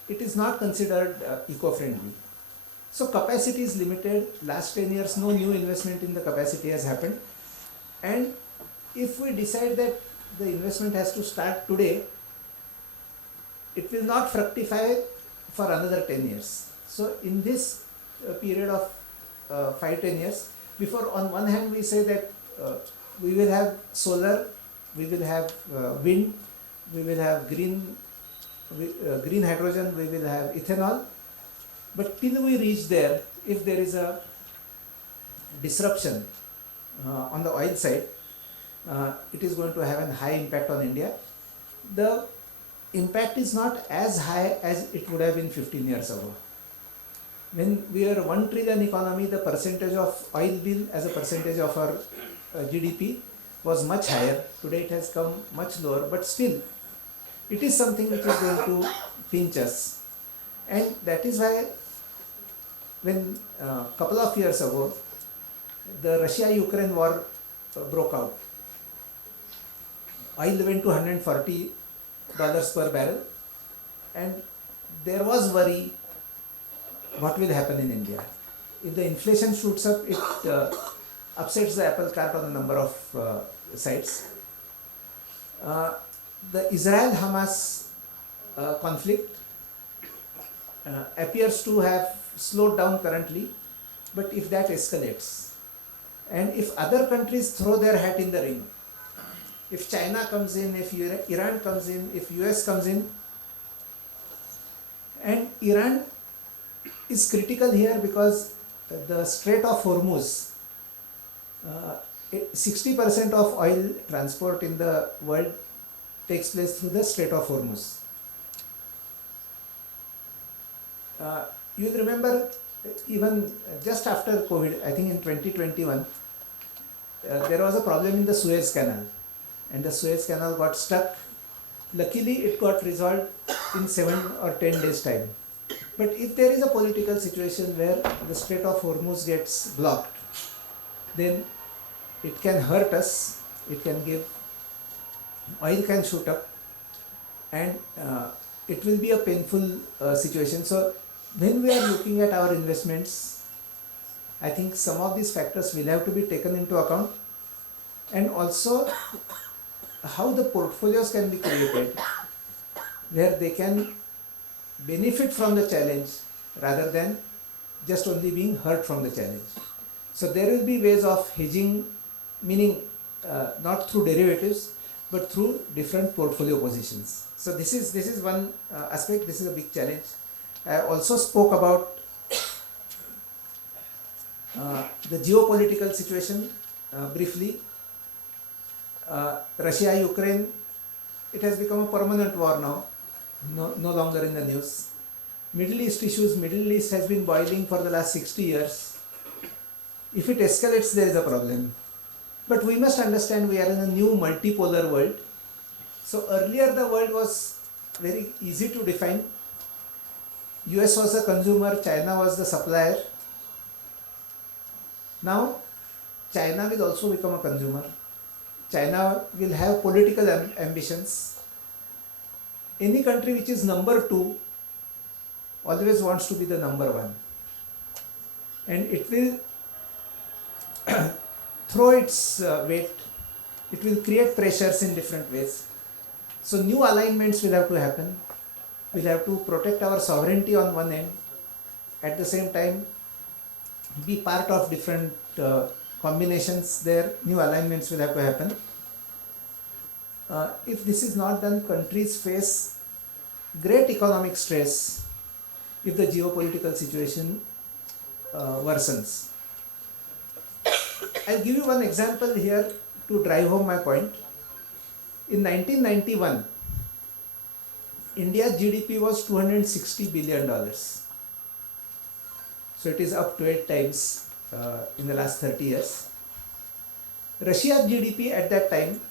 it is not considered eco-friendly. So capacity is limited. Last 10 years no new investment in the capacity has happened, and if we decide that the investment has to start today, it will not fructify for another 10 years. So in this period of 5-10 years, before on one hand we say that we will have solar, we will have wind, we will have green hydrogen, we will have ethanol, but till we reach there, if there is a disruption on the oil side, it is going to have a high impact on India. The impact is not as high as it would have been 15 years ago. When we were 1 trillion economy, the percentage of oil bill as a percentage of our GDP was much higher. Today it has come much lower, but still it is something which is going to pinch us. And that is why when couple of years ago the Russia-Ukraine war broke out, oil went to $140 per barrel, and there was worry what will happen in India. If the inflation shoots up, it upsets the apple cart on a number of sides. The Israel-Hamas conflict appears to have slowed down currently, but if that escalates, and if other countries throw their hat in the ring, if China comes in, if Iran comes in, if US comes in, and Iran is critical here because the Strait of Hormuz, 60% of oil transport in the world takes place through the Strait of Hormuz. You will remember even just after COVID, I think in 2021, there was a problem in the Suez Canal, and the Suez Canal got stuck. Luckily it got resolved in 7 or 10 days time. But if there is a political situation where the Strait of Hormuz gets blocked, then it can hurt us, it can give, oil can shoot up, and it will be a painful situation. So when we are looking at our investments, I think some of these factors will have to be taken into account, and also how the portfolios can be created where they can benefit from the challenge rather than just only being hurt from the challenge. So there will be ways of hedging, meaning not through derivatives but through different portfolio positions. So this is one aspect. This is a big challenge. I also spoke about the geopolitical situation briefly. Russia-Ukraine, it has become a permanent war now, no longer in the news. Middle East issues, Middle East has been boiling for the last 60 years. If it escalates, there is a problem. But we must understand we are in a new multipolar world. So earlier the world was very easy to define. US was a consumer, China was the supplier. Now China will also become a consumer. China will have political ambitions. Any country which is number 2 always wants to be the number 1. And it will throw its weight. It will create pressures in different ways. So new alignments will have to happen. We'll have to protect our sovereignty on one end, at the same time be part of different combinations there, new alignments will have to happen. If this is not done, countries face great economic stress if the geopolitical situation worsens. I'll give you one example here to drive home my point. In 1991, India's GDP was $260 billion. So it is up 12 times in the last 30 years. Russia's GDP at that time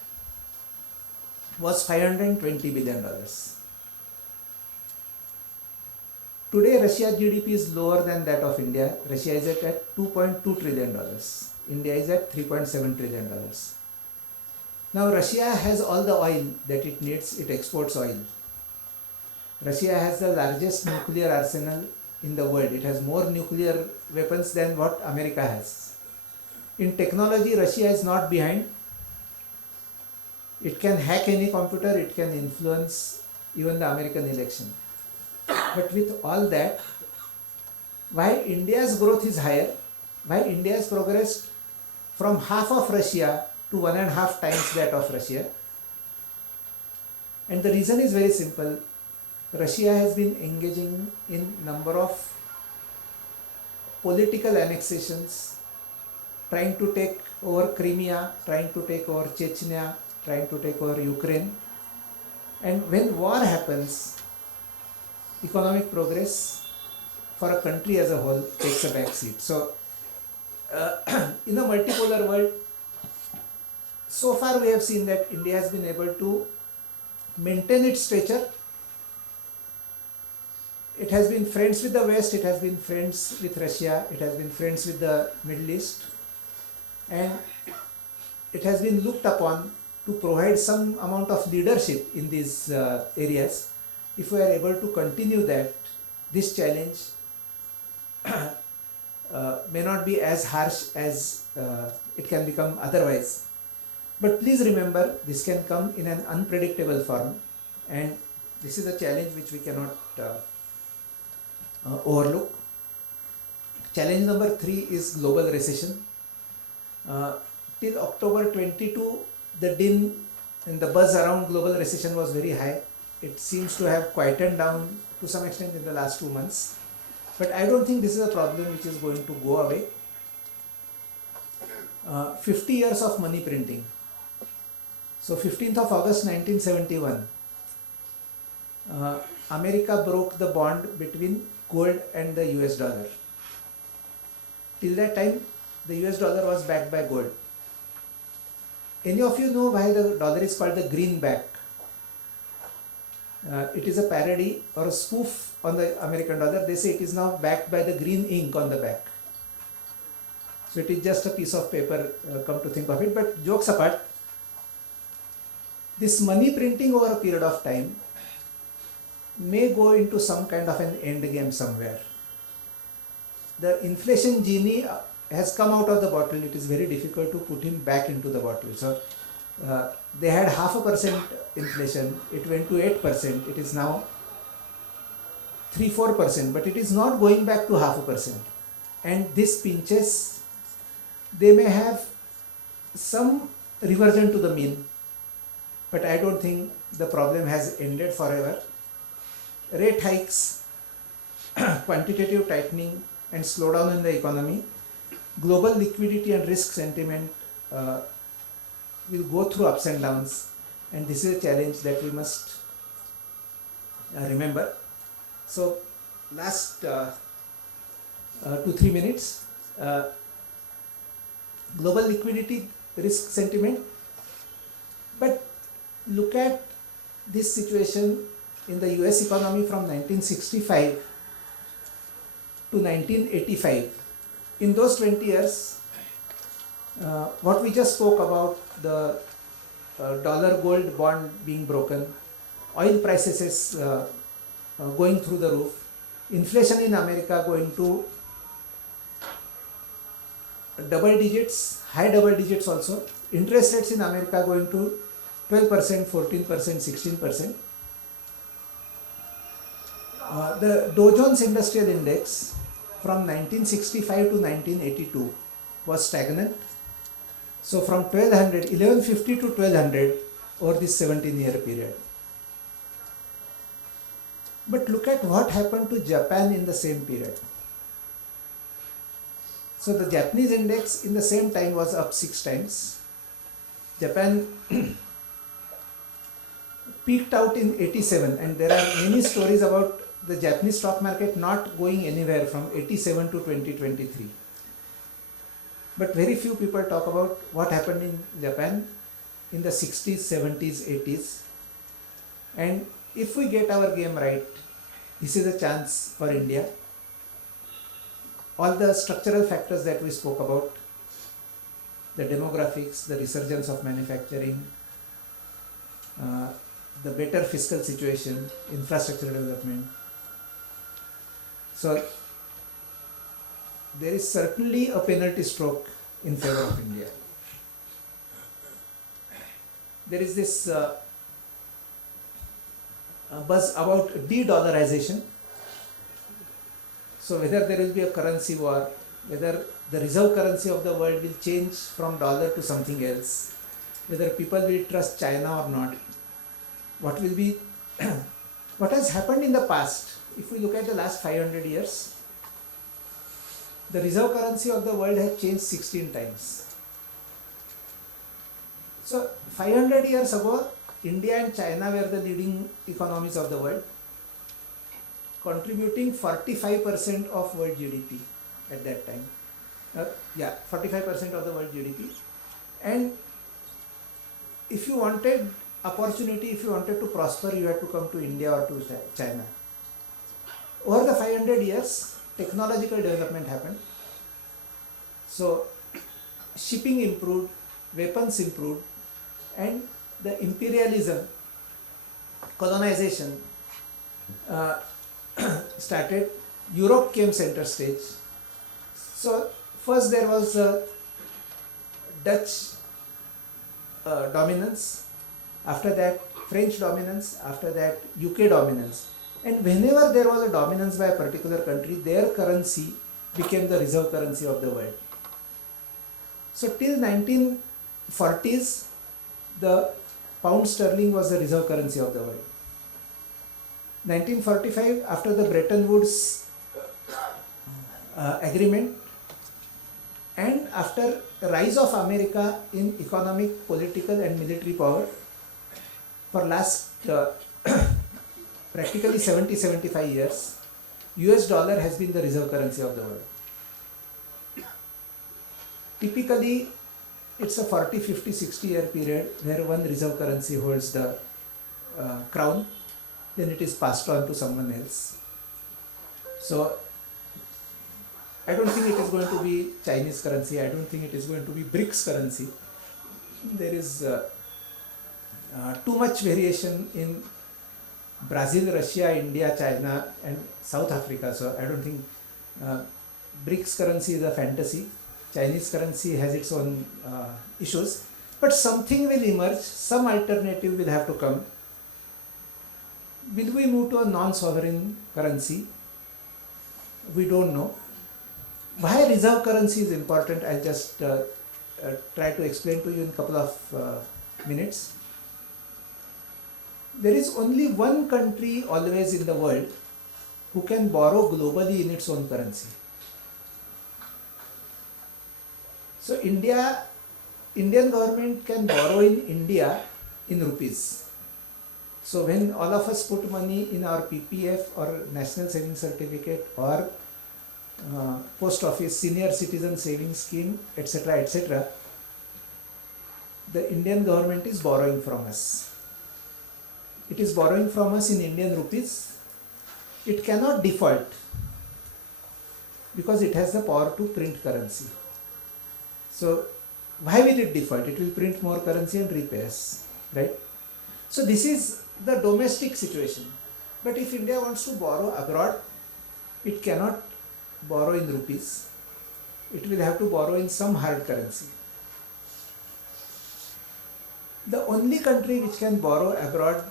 was $520 billion. Today, Russia's GDP is lower than that of India. Russia is at $2.2 trillion. India is at $3.7 trillion. Now, Russia has all the oil that it needs. It exports oil. Russia has the largest nuclear arsenal in the world. It has more nuclear weapons than what America has. In technology, Russia is not behind. It can hack any computer. It can influence even the American election. But with all that, why India's growth is higher, why India has progressed from half of Russia to 1.5 times that of Russia, and the reason is very simple. Russia has been engaging in number of political annexations, trying to take over Crimea, trying to take over Chechnya, trying to take over Ukraine. And when war happens, economic progress for a country as a whole takes a back seat. So, in a multipolar world, so far we have seen that India has been able to maintain its stature. It has been friends with the West, it has been friends with Russia, it has been friends with the Middle East, and it has been looked upon to provide some amount of leadership in these areas. If we are able to continue that, this challenge may not be as harsh as it can become otherwise. But please remember, this can come in an unpredictable form, and this is a challenge which we cannot overlook. Challenge number 3 is global recession. Till October 22, the din and the buzz around global recession was very high. It seems to have quietened down to some extent in the last 2 months. But I don't think this is a problem which is going to go away. 50 years of money printing. So 15th of August 1971, America broke the bond between gold and the US dollar. Till that time, the US dollar was backed by gold. Any of you know why the dollar is called the greenback? It is a parody or a spoof on the American dollar. They say it is now backed by the green ink on the back. So it is just a piece of paper, come to think of it. But jokes apart, this money printing over a period of time may go into some kind of an end game somewhere. The inflation genie has come out of the bottle. It is very difficult to put him back into the bottle. So they had 0.5% inflation. It went to 8%. It is now 3-4%. But it is not going back to 0.5%. And this pinches, they may have some reversion to the mean. But I don't think the problem has ended forever. Rate hikes, quantitative tightening, and slowdown in the economy, global liquidity and risk sentiment will go through ups and downs, and this is a challenge that we must remember. So, last 2-3 minutes, global liquidity, risk sentiment, but look at this situation in the US economy from 1965 to 1985. In those 20 years, what we just spoke about, the dollar gold bond being broken, oil prices is going through the roof, inflation in America going to double digits, high double digits also, interest rates in America going to 12%, 14%, 16%. The Dow Jones Industrial Index from 1965 to 1982 was stagnant. So from 1150 to 1200 over this 17-year period. But look at what happened to Japan in the same period. So the Japanese index in the same time was up 6 times. Japan peaked out in 87, and there are many stories about the Japanese stock market not going anywhere from 87 to 2023. But very few people talk about what happened in Japan in the 60s, 70s, 80s. And if we get our game right, this is a chance for India. All the structural factors that we spoke about, the demographics, the resurgence of manufacturing, the better fiscal situation, infrastructure development. So there is certainly a penalty stroke in favor of India. There is this buzz about de-dollarization. So whether there will be a currency war, whether the reserve currency of the world will change from dollar to something else, whether people will trust China or not, what will be, what has happened in the past, if we look at the last 500 years, the reserve currency of the world has changed 16 times. So 500 years ago, India and China were the leading economies of the world, contributing 45% of world GDP at that time. 45% of the world GDP. And if you wanted opportunity, if you wanted to prosper, you had to come to India or to China. Over the 500 years, technological development happened. So shipping improved, weapons improved, and the imperialism, colonization started. Europe came center stage. So first there was Dutch dominance, after that French dominance, after that UK dominance. And whenever there was a dominance by a particular country, their currency became the reserve currency of the world. So till 1940s, the pound sterling was the reserve currency of the world. 1945, after the Bretton Woods agreement, and after the rise of America in economic, political and military power, for last practically 70-75 years, US dollar has been the reserve currency of the world. Typically, it's a 40, 50, 60 year period where one reserve currency holds the crown, then it is passed on to someone else. So I don't think it is going to be Chinese currency, I don't think it is going to be BRICS currency. There is too much variation in Brazil, Russia, India, China and South Africa. So I don't think BRICS currency is a fantasy. Chinese currency has its own issues, but something will emerge, some alternative will have to come. Will we move to a non-sovereign currency? We don't know. Why reserve currency is important, I'll just try to explain to you in a couple of minutes. There is only one country always in the world who can borrow globally in its own currency. So Indian government can borrow in India in rupees. So when all of us put money in our PPF or National Savings Certificate or Post Office Senior Citizen Savings Scheme, etc., etc., the Indian government is borrowing from us. It is borrowing from us in Indian rupees. It cannot default because it has the power to print currency. So why will it default? It will print more currency and repay us, right? So this is the domestic situation. But if India wants to borrow abroad, it cannot borrow in rupees. It will have to borrow in some hard currency. The only country which can borrow abroad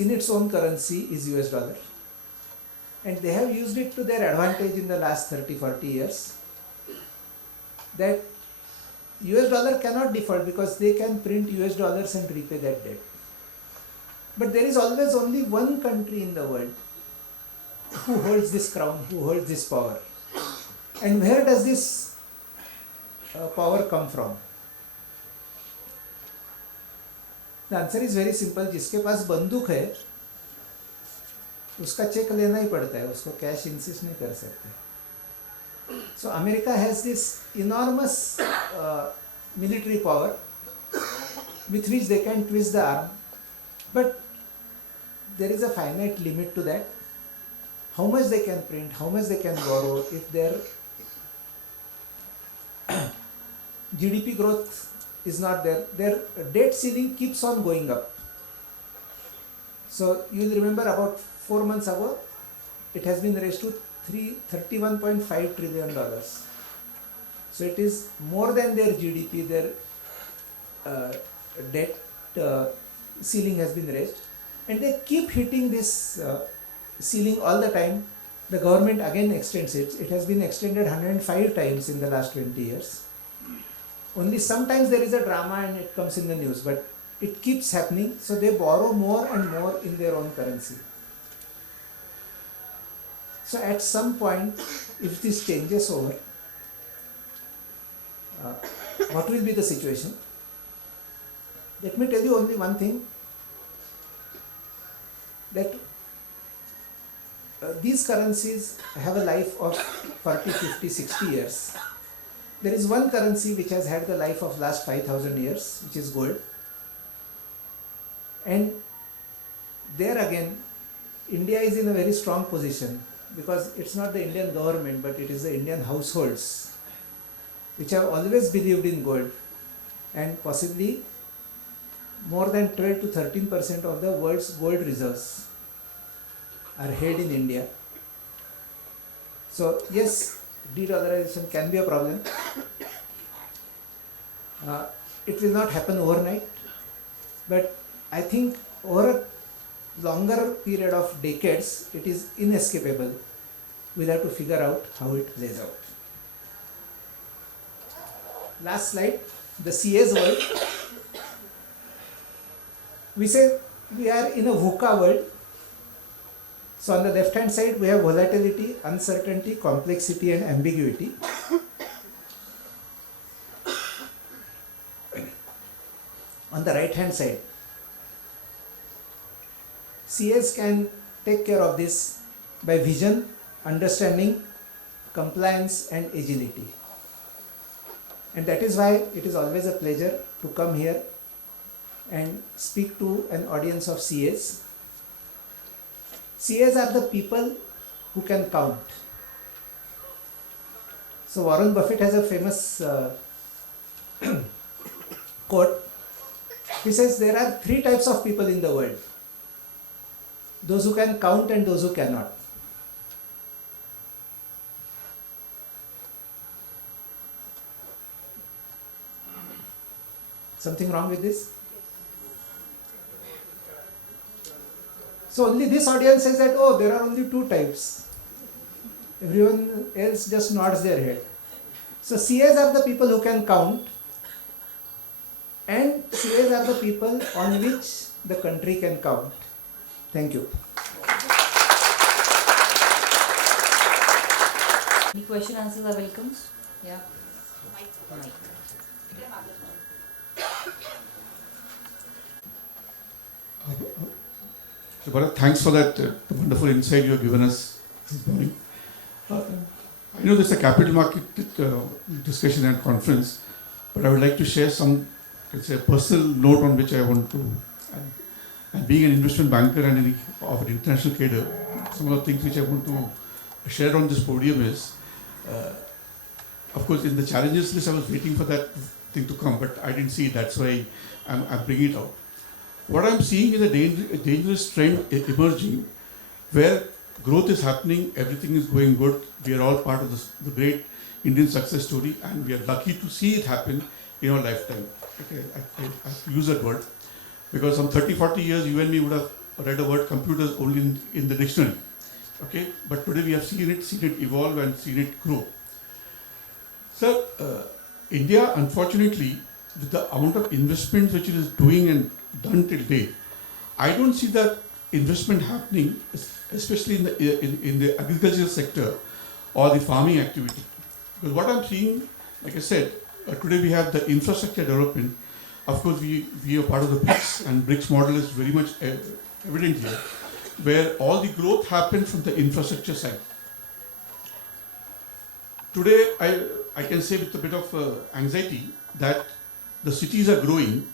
in its own currency is US dollar. And they have used it to their advantage in the last 30-40 years. That US dollar cannot default because they can print US dollars and repay that debt. But there is always only one country in the world who holds this crown, who holds this power. And where does this power come from? The answer is very simple. जिसके पास बंदूक है उसका check लेना ही पड़ता है, उसको cash insist नहीं कर सकते. So America has this enormous military power with which they can twist the arm, but there is a finite limit to that. How much they can print, how much they can borrow, if their GDP growth is not there, their debt ceiling keeps on going up. So you will remember about 4 months ago, it has been raised to $31.5 trillion. So it is more than their GDP, their debt ceiling has been raised. And they keep hitting this ceiling all the time. The government again extends it. It has been extended 105 times in the last 20 years. Only sometimes there is a drama and it comes in the news, but it keeps happening. So they borrow more and more in their own currency. So at some point, if this changes over, what will be the situation? Let me tell you only one thing, that these currencies have a life of 40, 50, 60 years. There is one currency which has had the life of last 5,000 years, which is gold. And there again, India is in a very strong position, because it's not the Indian government, but it is the Indian households which have always believed in gold, and possibly more than 12 to 13% of the world's gold reserves are held in India. So yes, de-dollarization can be a problem. It will not happen overnight, but I think over a longer period of decades, it is inescapable. We'll have to figure out how it plays out. Last slide, the CA's world. We say we are in a VUCA world. So on the left hand side, we have volatility, uncertainty, complexity and ambiguity. On the right hand side, CAs can take care of this by vision, understanding, compliance and agility. And that is why it is always a pleasure to come here and speak to an audience of CAs. CAs are the people who can count. So Warren Buffett has a famous quote. He says there are 3 types of people in the world: those who can count and those who cannot. Something wrong with this? So only this audience says that, oh, there are only 2 types. Everyone else just nods their head. So CAs are the people who can count, and CAs are the people on which the country can count. Thank you. Any question answers are welcome. Yeah. Mic. So Bharat, thanks for that wonderful insight you have given us this morning. I know there's a capital market discussion and conference, but I would like to share some, let's say, personal note on which I want to, and being an investment banker and of an international cadre, some of the things which I want to share on this podium is, of course, in the challenges list, I was waiting for that thing to come, but I didn't see it. That's why I'm bringing it out. What I'm seeing is a dangerous trend emerging, where growth is happening, everything is going good. We are all part of the great Indian success story, and we are lucky to see it happen in our lifetime. Okay, I use that word because some 30-40 years you and me would have read the word computers only in the dictionary. Okay, but today we have seen it evolve and seen it grow. Sir, India, unfortunately, with the amount of investment which it is doing and done till date, I don't see that investment happening, especially in the agricultural sector or the farming activity. Because what I'm seeing, like I said, today we have the infrastructure development. Of course, we are part of the BRICS, and BRICS model is very much evident here, where all the growth happens from the infrastructure side. Today, I can say with a bit of anxiety that the cities are growing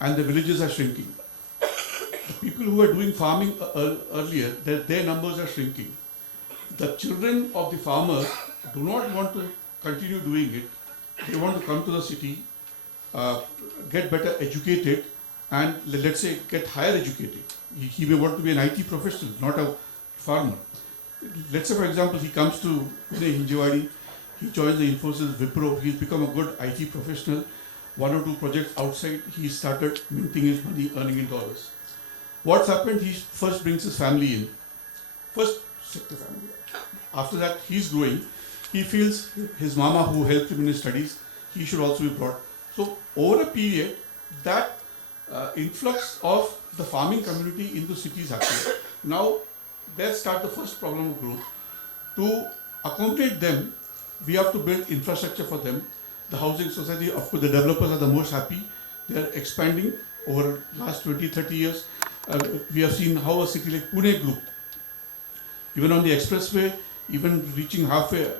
and the villages are shrinking. The people who were doing farming earlier, their numbers are shrinking. The children of the farmers do not want to continue doing it. They want to come to the city, get better educated, and let's say get higher educated. He may want to be an IT professional, not a farmer. Let's say, for example, he comes to Hinjewadi, he joins the Infosys Wipro, he's become a good IT professional. One or two projects outside, he started minting his money, earning in dollars. What's happened? He first brings his family in, first sector family. After that, he's growing. He feels his mama who helped him in his studies, he should also be brought. So over a period, that influx of the farming community into cities happened. Now, there starts the first problem of growth. To accommodate them, we have to build infrastructure for them. The housing society, of course, the developers are the most happy. They are expanding over the last 20, 30 years. We have seen how a city like Pune grew. Even on the expressway, even reaching halfway,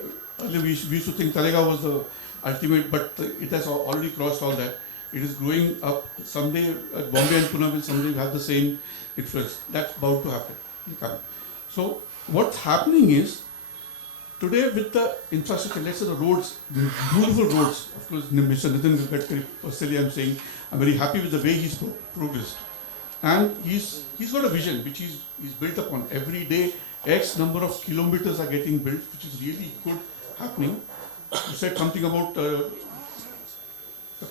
earlier we used to think Talegaon was the ultimate, but it has already crossed all that. It is growing up. Someday, Bombay and Pune will someday have the same influence. That's bound to happen. So, what's happening is, today with the infrastructure, let's say the roads, the beautiful roads, of course, Mr. Nitin Gadkari, personally I'm saying, I'm very happy with the way he's progressed. And he's got a vision which he's built upon. Every day, X number of kilometers are getting built, which is really good happening. You said something about the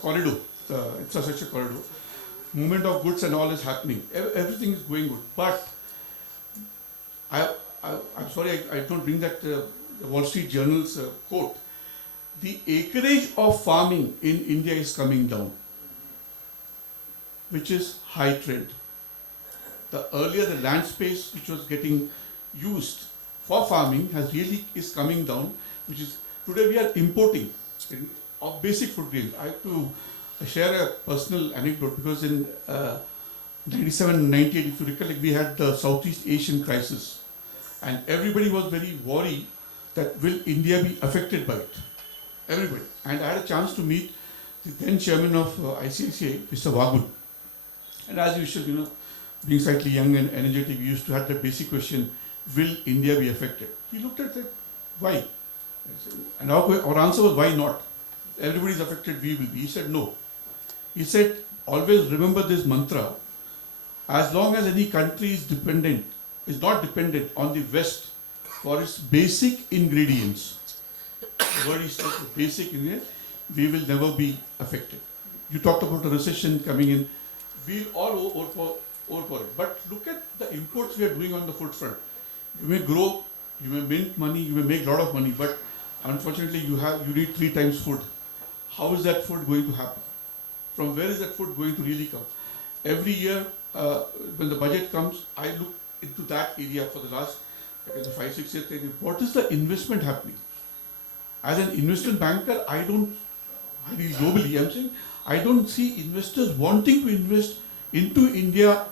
corridor, the infrastructure corridor. Movement of goods and all is happening. Everything is going good. But I'm sorry, I don't bring that Wall Street Journal's quote. The acreage of farming in India is coming down, which is high trend. Earlier the land space which was getting used for farming is coming down, which is today we are importing of basic food grains. I have to share a personal anecdote because in 97, 98, if you recall, we had the Southeast Asian crisis, and everybody was very worried that will India be affected by it. Everybody. And I had a chance to meet the then chairman of ICICI, Mr. Wagun. And as usual, being slightly young and energetic, we used to have the basic question, will India be affected? He looked at it, why? And our answer was, why not? Everybody is affected, we will be. He said, no. He said, always remember this mantra, as long as any country is not dependent on the West for its basic ingredients, the word is basic ingredients, we will never be affected. You talked about the recession coming in, we'll all over it. But look at the imports we are doing on the food front. You may grow, you may mint money, you may make a lot of money, but unfortunately you need 3 times food. How is that food going to happen? From where is that food going to really come? Every year, when the budget comes, I look into that area for the last 5, 6 years. What is the investment happening? As an investment banker, globally, I'm saying, I don't see investors wanting to invest into India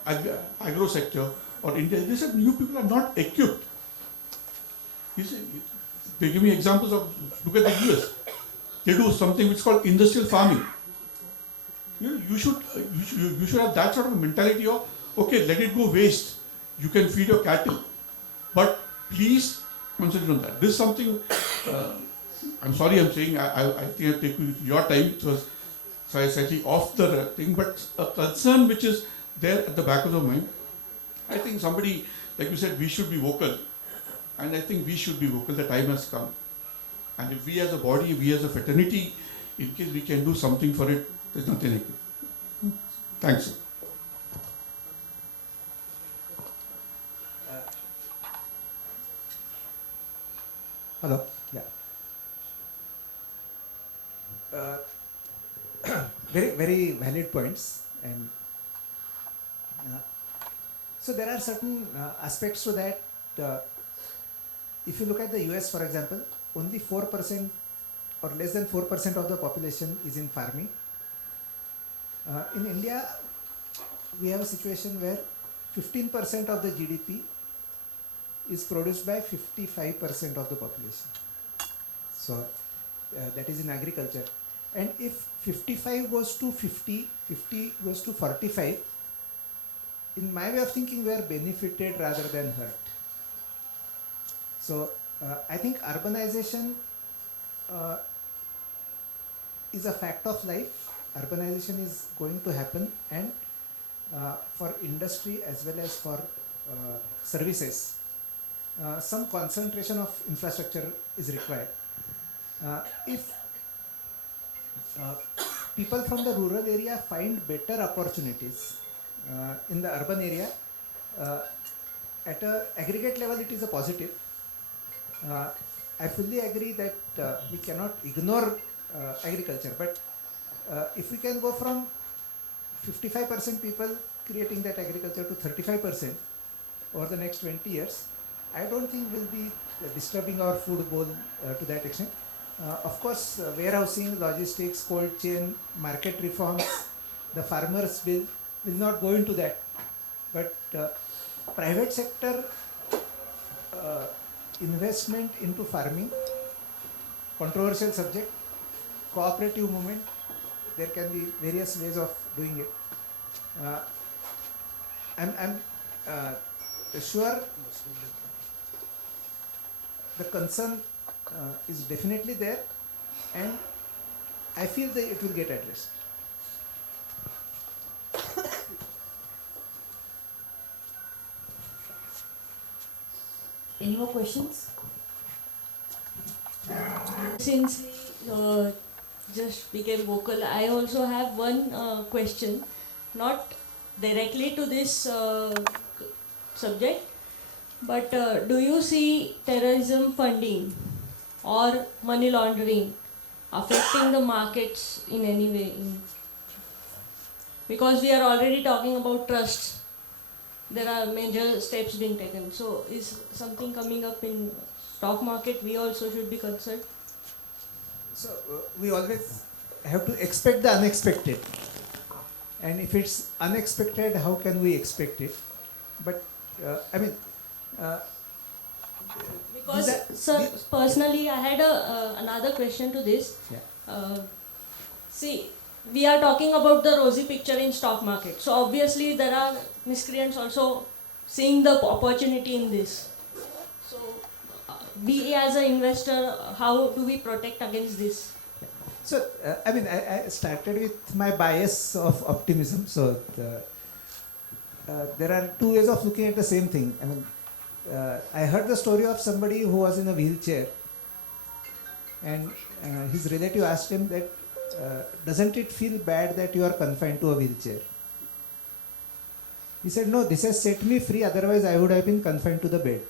agro sector or India. They said you people are not equipped. They give me examples of, look at the US. They do something which is called industrial farming. You should have that sort of a mentality of, okay, let it go waste. You can feed your cattle. But please consider on that. This is something, I'm sorry I'm saying, I think I take your time, it was slightly off the thing, but a concern which is there at the back of the mind. I think somebody, like you said, we should be vocal. And I think we should be vocal, the time has come. And if we as a body, we as a fraternity, in case we can do something for it, there's nothing like it. Thanks, sir. Hello. Yeah. Very, very valid points. And so there are certain aspects to that. If you look at the US, for example, only 4% or less than 4% of the population is in farming. In India, we have a situation where 15% of the GDP is produced by 55% of the population. So that is in agriculture. And if 55 goes to 50, 50 goes to 45, in my way of thinking, we are benefited rather than hurt. So I think urbanization is a fact of life. Urbanization is going to happen, and for industry as well as for services, some concentration of infrastructure is required. If people from the rural area find better opportunities in the urban area, at an aggregate level it is a positive. I fully agree that we cannot ignore agriculture, but if we can go from 55% people creating that agriculture to 35% over the next 20 years, I don't think we'll be disturbing our food bowl to that extent. Of course, warehousing, logistics, cold chain, market reforms, the farmers will not go into that. But private sector investment into farming, controversial subject, cooperative movement, there can be various ways of doing it. I'm sure the concern is definitely there, and I feel that it will get addressed. Any more questions? Since he just became vocal, I also have one question, not directly to this subject, but do you see terrorism funding or money laundering affecting the markets in any way? Because we are already talking about trusts. There are major steps being taken. So is something coming up in stock market we also should be concerned? So we always have to expect the unexpected, and if it's unexpected, how can we expect it? But I mean, because sir, personally I had another question to this. Yeah. See, we are talking about the rosy picture in stock market, so obviously there are miscreants also seeing the opportunity in this. So we as an investor, how do we protect against this? So I mean, I started with my bias of optimism. So there are two ways of looking at the same thing. I mean, I heard the story of somebody who was in a wheelchair, and his relative asked him that, doesn't it feel bad that you are confined to a wheelchair? He said, no, this has set me free, otherwise I would have been confined to the bed.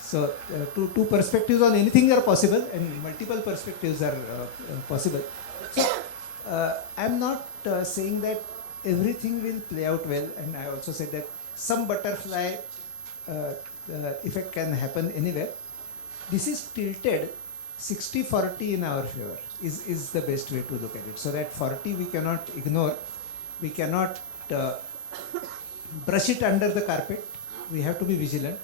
So two perspectives on anything are possible, and multiple perspectives are possible. So I'm not saying that everything will play out well, and I also said that some butterfly effect can happen anywhere. This is tilted 60-40 in our favor is the best way to look at it. So that 40 we cannot ignore, we cannot brush it under the carpet, we have to be vigilant.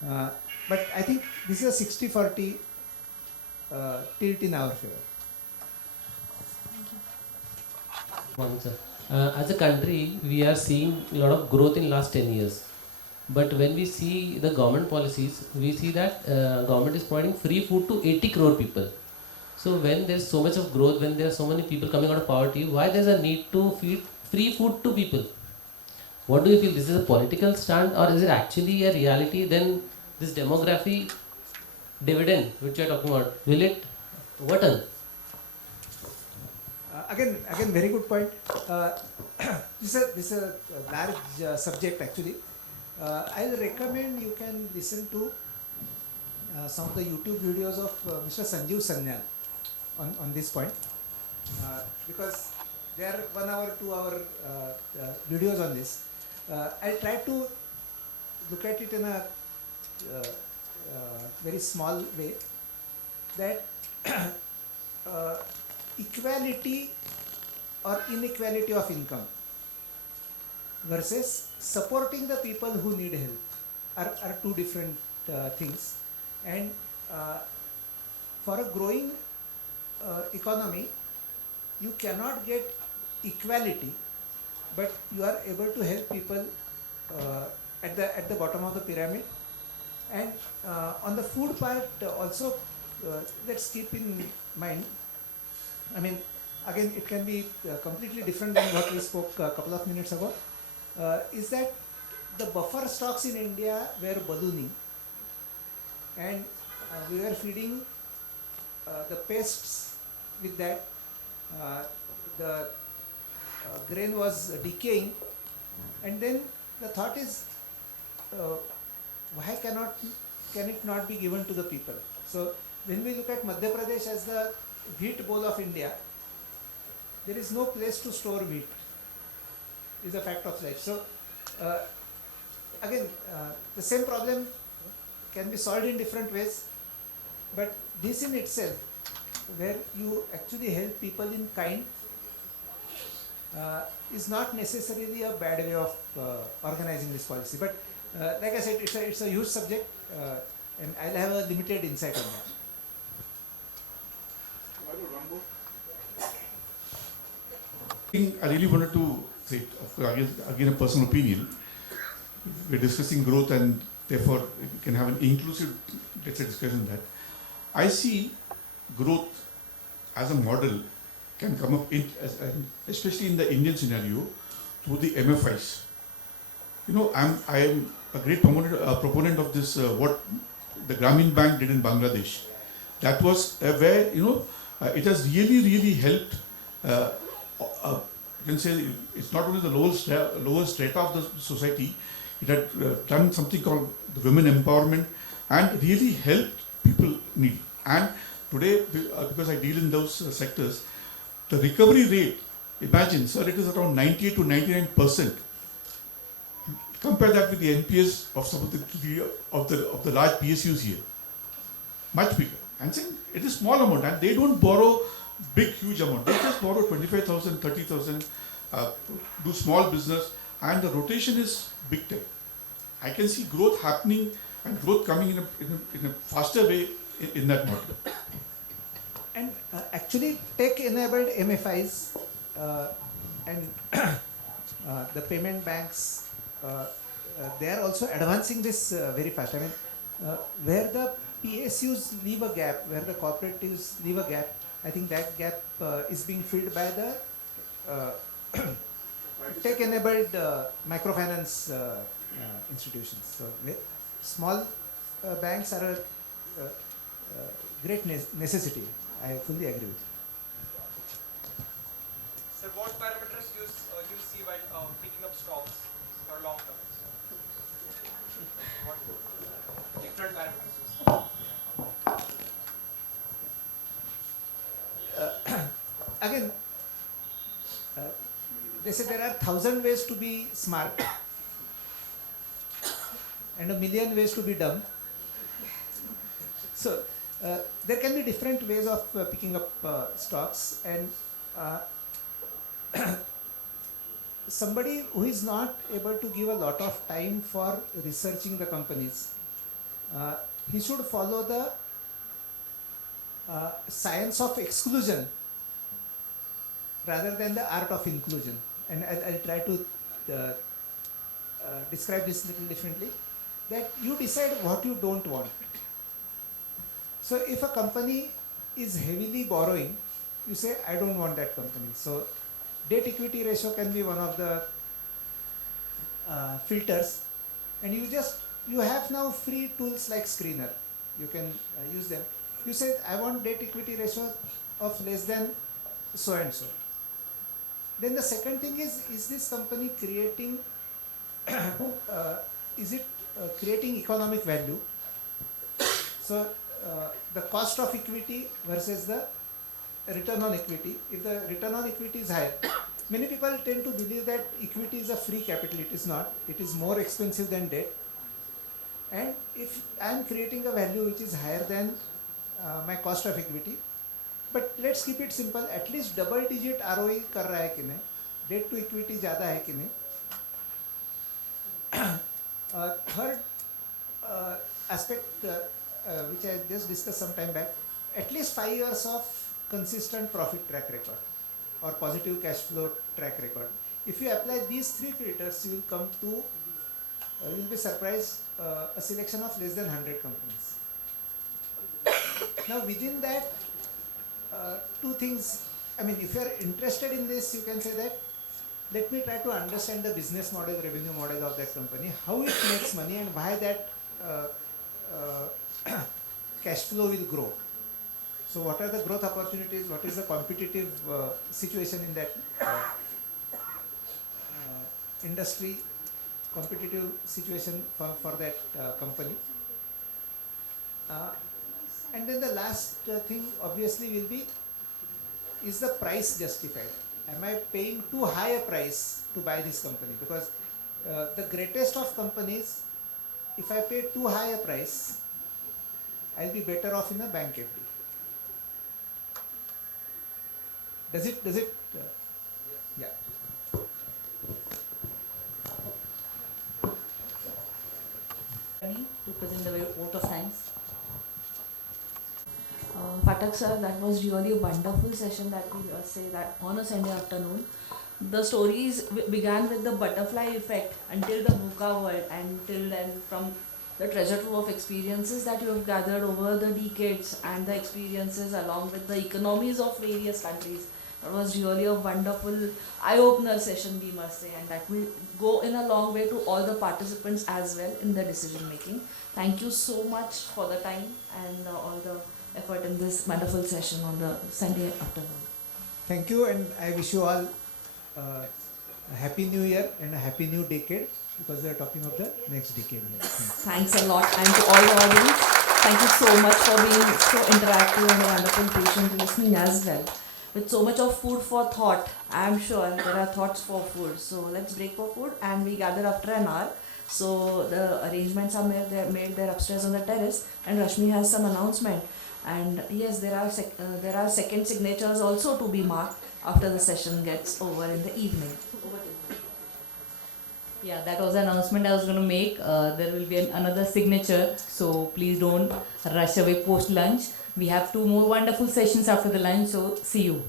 But I think this is a 60-40 tilt in our favor. Morning, sir. As a country, we are seeing a lot of growth in last 10 years. But when we see the government policies, we see that government is providing free food to 80 crore people. So when there's so much of growth, when there are so many people coming out of poverty, why there's a need to feed free food to people? What do you feel? This is a political stand, or is it actually a reality? Then this demography dividend which you are talking about, will it worten? Again, very good point. This is a large subject actually. I'll recommend you can listen to some of the YouTube videos of Mr. Sanjeev Sanyal on this point, because they are 1 hour, 2 hour videos on this. I'll try to look at it in a very small way, that equality or inequality of income versus supporting the people who need help are two different things. And for a growing economy, you cannot get equality, but you are able to help people at the bottom of the pyramid. And on the food part also, let's keep in mind, I mean, again, it can be completely different than what we spoke a couple of minutes ago, is that the buffer stocks in India were ballooning, and we were feeding the pests with that. The grain was decaying, and then the thought is, why can it not be given to the people? So when we look at Madhya Pradesh as the wheat bowl of India, there is no place to store wheat, is a fact of life. So again, the same problem can be solved in different ways, but this in itself, where you actually help people in kind, is not necessarily a bad way of organizing this policy. But like I said, it's a huge subject, and I'll have a limited insight on that. I really wanted to say, again a personal opinion. We're discussing growth, and therefore we can have an inclusive, let's say, discussion on that. I see growth as a model can come up especially in the Indian scenario, through the MFIs. You know, I am a great proponent of this, what the Grameen Bank did in Bangladesh. That was where, it has really helped. You can say it's not only the lower strata of the society, it had done something called the women empowerment and really helped people need. And today, because I deal in those sectors, the recovery rate, imagine, sir, it is around 98 to 99%. Compare that with the NPS of some of the large PSUs here, much bigger. And saying it is small amount, and they don't borrow huge amount. They just borrow 25,000, 30,000, do small business, and the rotation is big time. I can see growth happening and growth coming in a faster way in that model. And actually, tech-enabled MFIs and the payment banks, they are also advancing this very fast. I mean, where the PSUs leave a gap, where the cooperatives leave a gap, I think that gap is being filled by the tech-enabled microfinance institutions. So small banks are a great necessity. I fully agree with you. Sir, what parameters you see while picking up stocks for long term? What different parameters you see? Again, they say there are 1,000 ways to be smart and 1,000,000 ways to be dumb. So there can be different ways of picking up stocks, and somebody who is not able to give a lot of time for researching the companies, he should follow the science of exclusion rather than the art of inclusion. And I'll try to describe this a little differently, that you decide what you don't want. So if a company is heavily borrowing, you say, I don't want that company. So debt equity ratio can be one of the filters, and you have now free tools like Screener. You can use them. You say, I want debt equity ratio of less than so and so. Then the second thing is this company creating creating economic value? So the cost of equity versus the return on equity. If the return on equity is high, many people tend to believe that equity is a free capital. It is not. It is more expensive than debt. And if I am creating a value which is higher than my cost of equity, but let's keep it simple, at least double digit ROE कर रहा है कि नहीं, debt to equity ज़्यादा है कि नहीं. Third aspect which I just discussed some time back, at least 5 years of consistent profit track record or positive cash flow track record. If you apply these three filters, you will come to, you will be surprised, a selection of less than 100 companies. Now within that, two things, I mean, if you are interested in this, you can say that, let me try to understand the business model, revenue model of that company, how it makes money and why that cash flow will grow. So what are the growth opportunities, what is the competitive situation in that industry, competitive situation for that company. And then the last thing obviously will be, is the price justified? Am I paying too high a price to buy this company? Because the greatest of companies, if I pay too high a price, I'll be better off in a bank FD. Does it, yeah. To present the vote of thanks. Phatak sir, that was really a wonderful session that we say that on a Sunday afternoon. The stories began with the butterfly effect until the VUCA world, and till then from the treasure trove of experiences that you have gathered over the decades and the experiences along with the economies of various countries. That was really a wonderful eye-opener session, we must say, and that will go in a long way to all the participants as well in the decision making. Thank you so much for the time and all the effort in this wonderful session on the Sunday afternoon. Thank you, and I wish you all a happy new year and a happy new decade, because we are talking of the next decade. Thanks a lot, and to all the audience, thank you so much for being so interactive and wonderful, patient listening as well. With so much of food for thought, I am sure there are thoughts for food. So let's break for food, and we gather after an hour. So the arrangements are made there upstairs on the terrace, and Rashmi has some announcement. And yes, there are second signatures also to be marked after the session gets over in the evening. Yeah, that was an announcement I was going to make. There will be another signature, so please don't rush away post lunch. We have 2 more wonderful sessions after the lunch, so see you.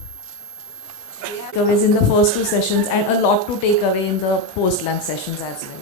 Takeaways in the first 2 sessions and a lot to take away in the post lunch sessions as well.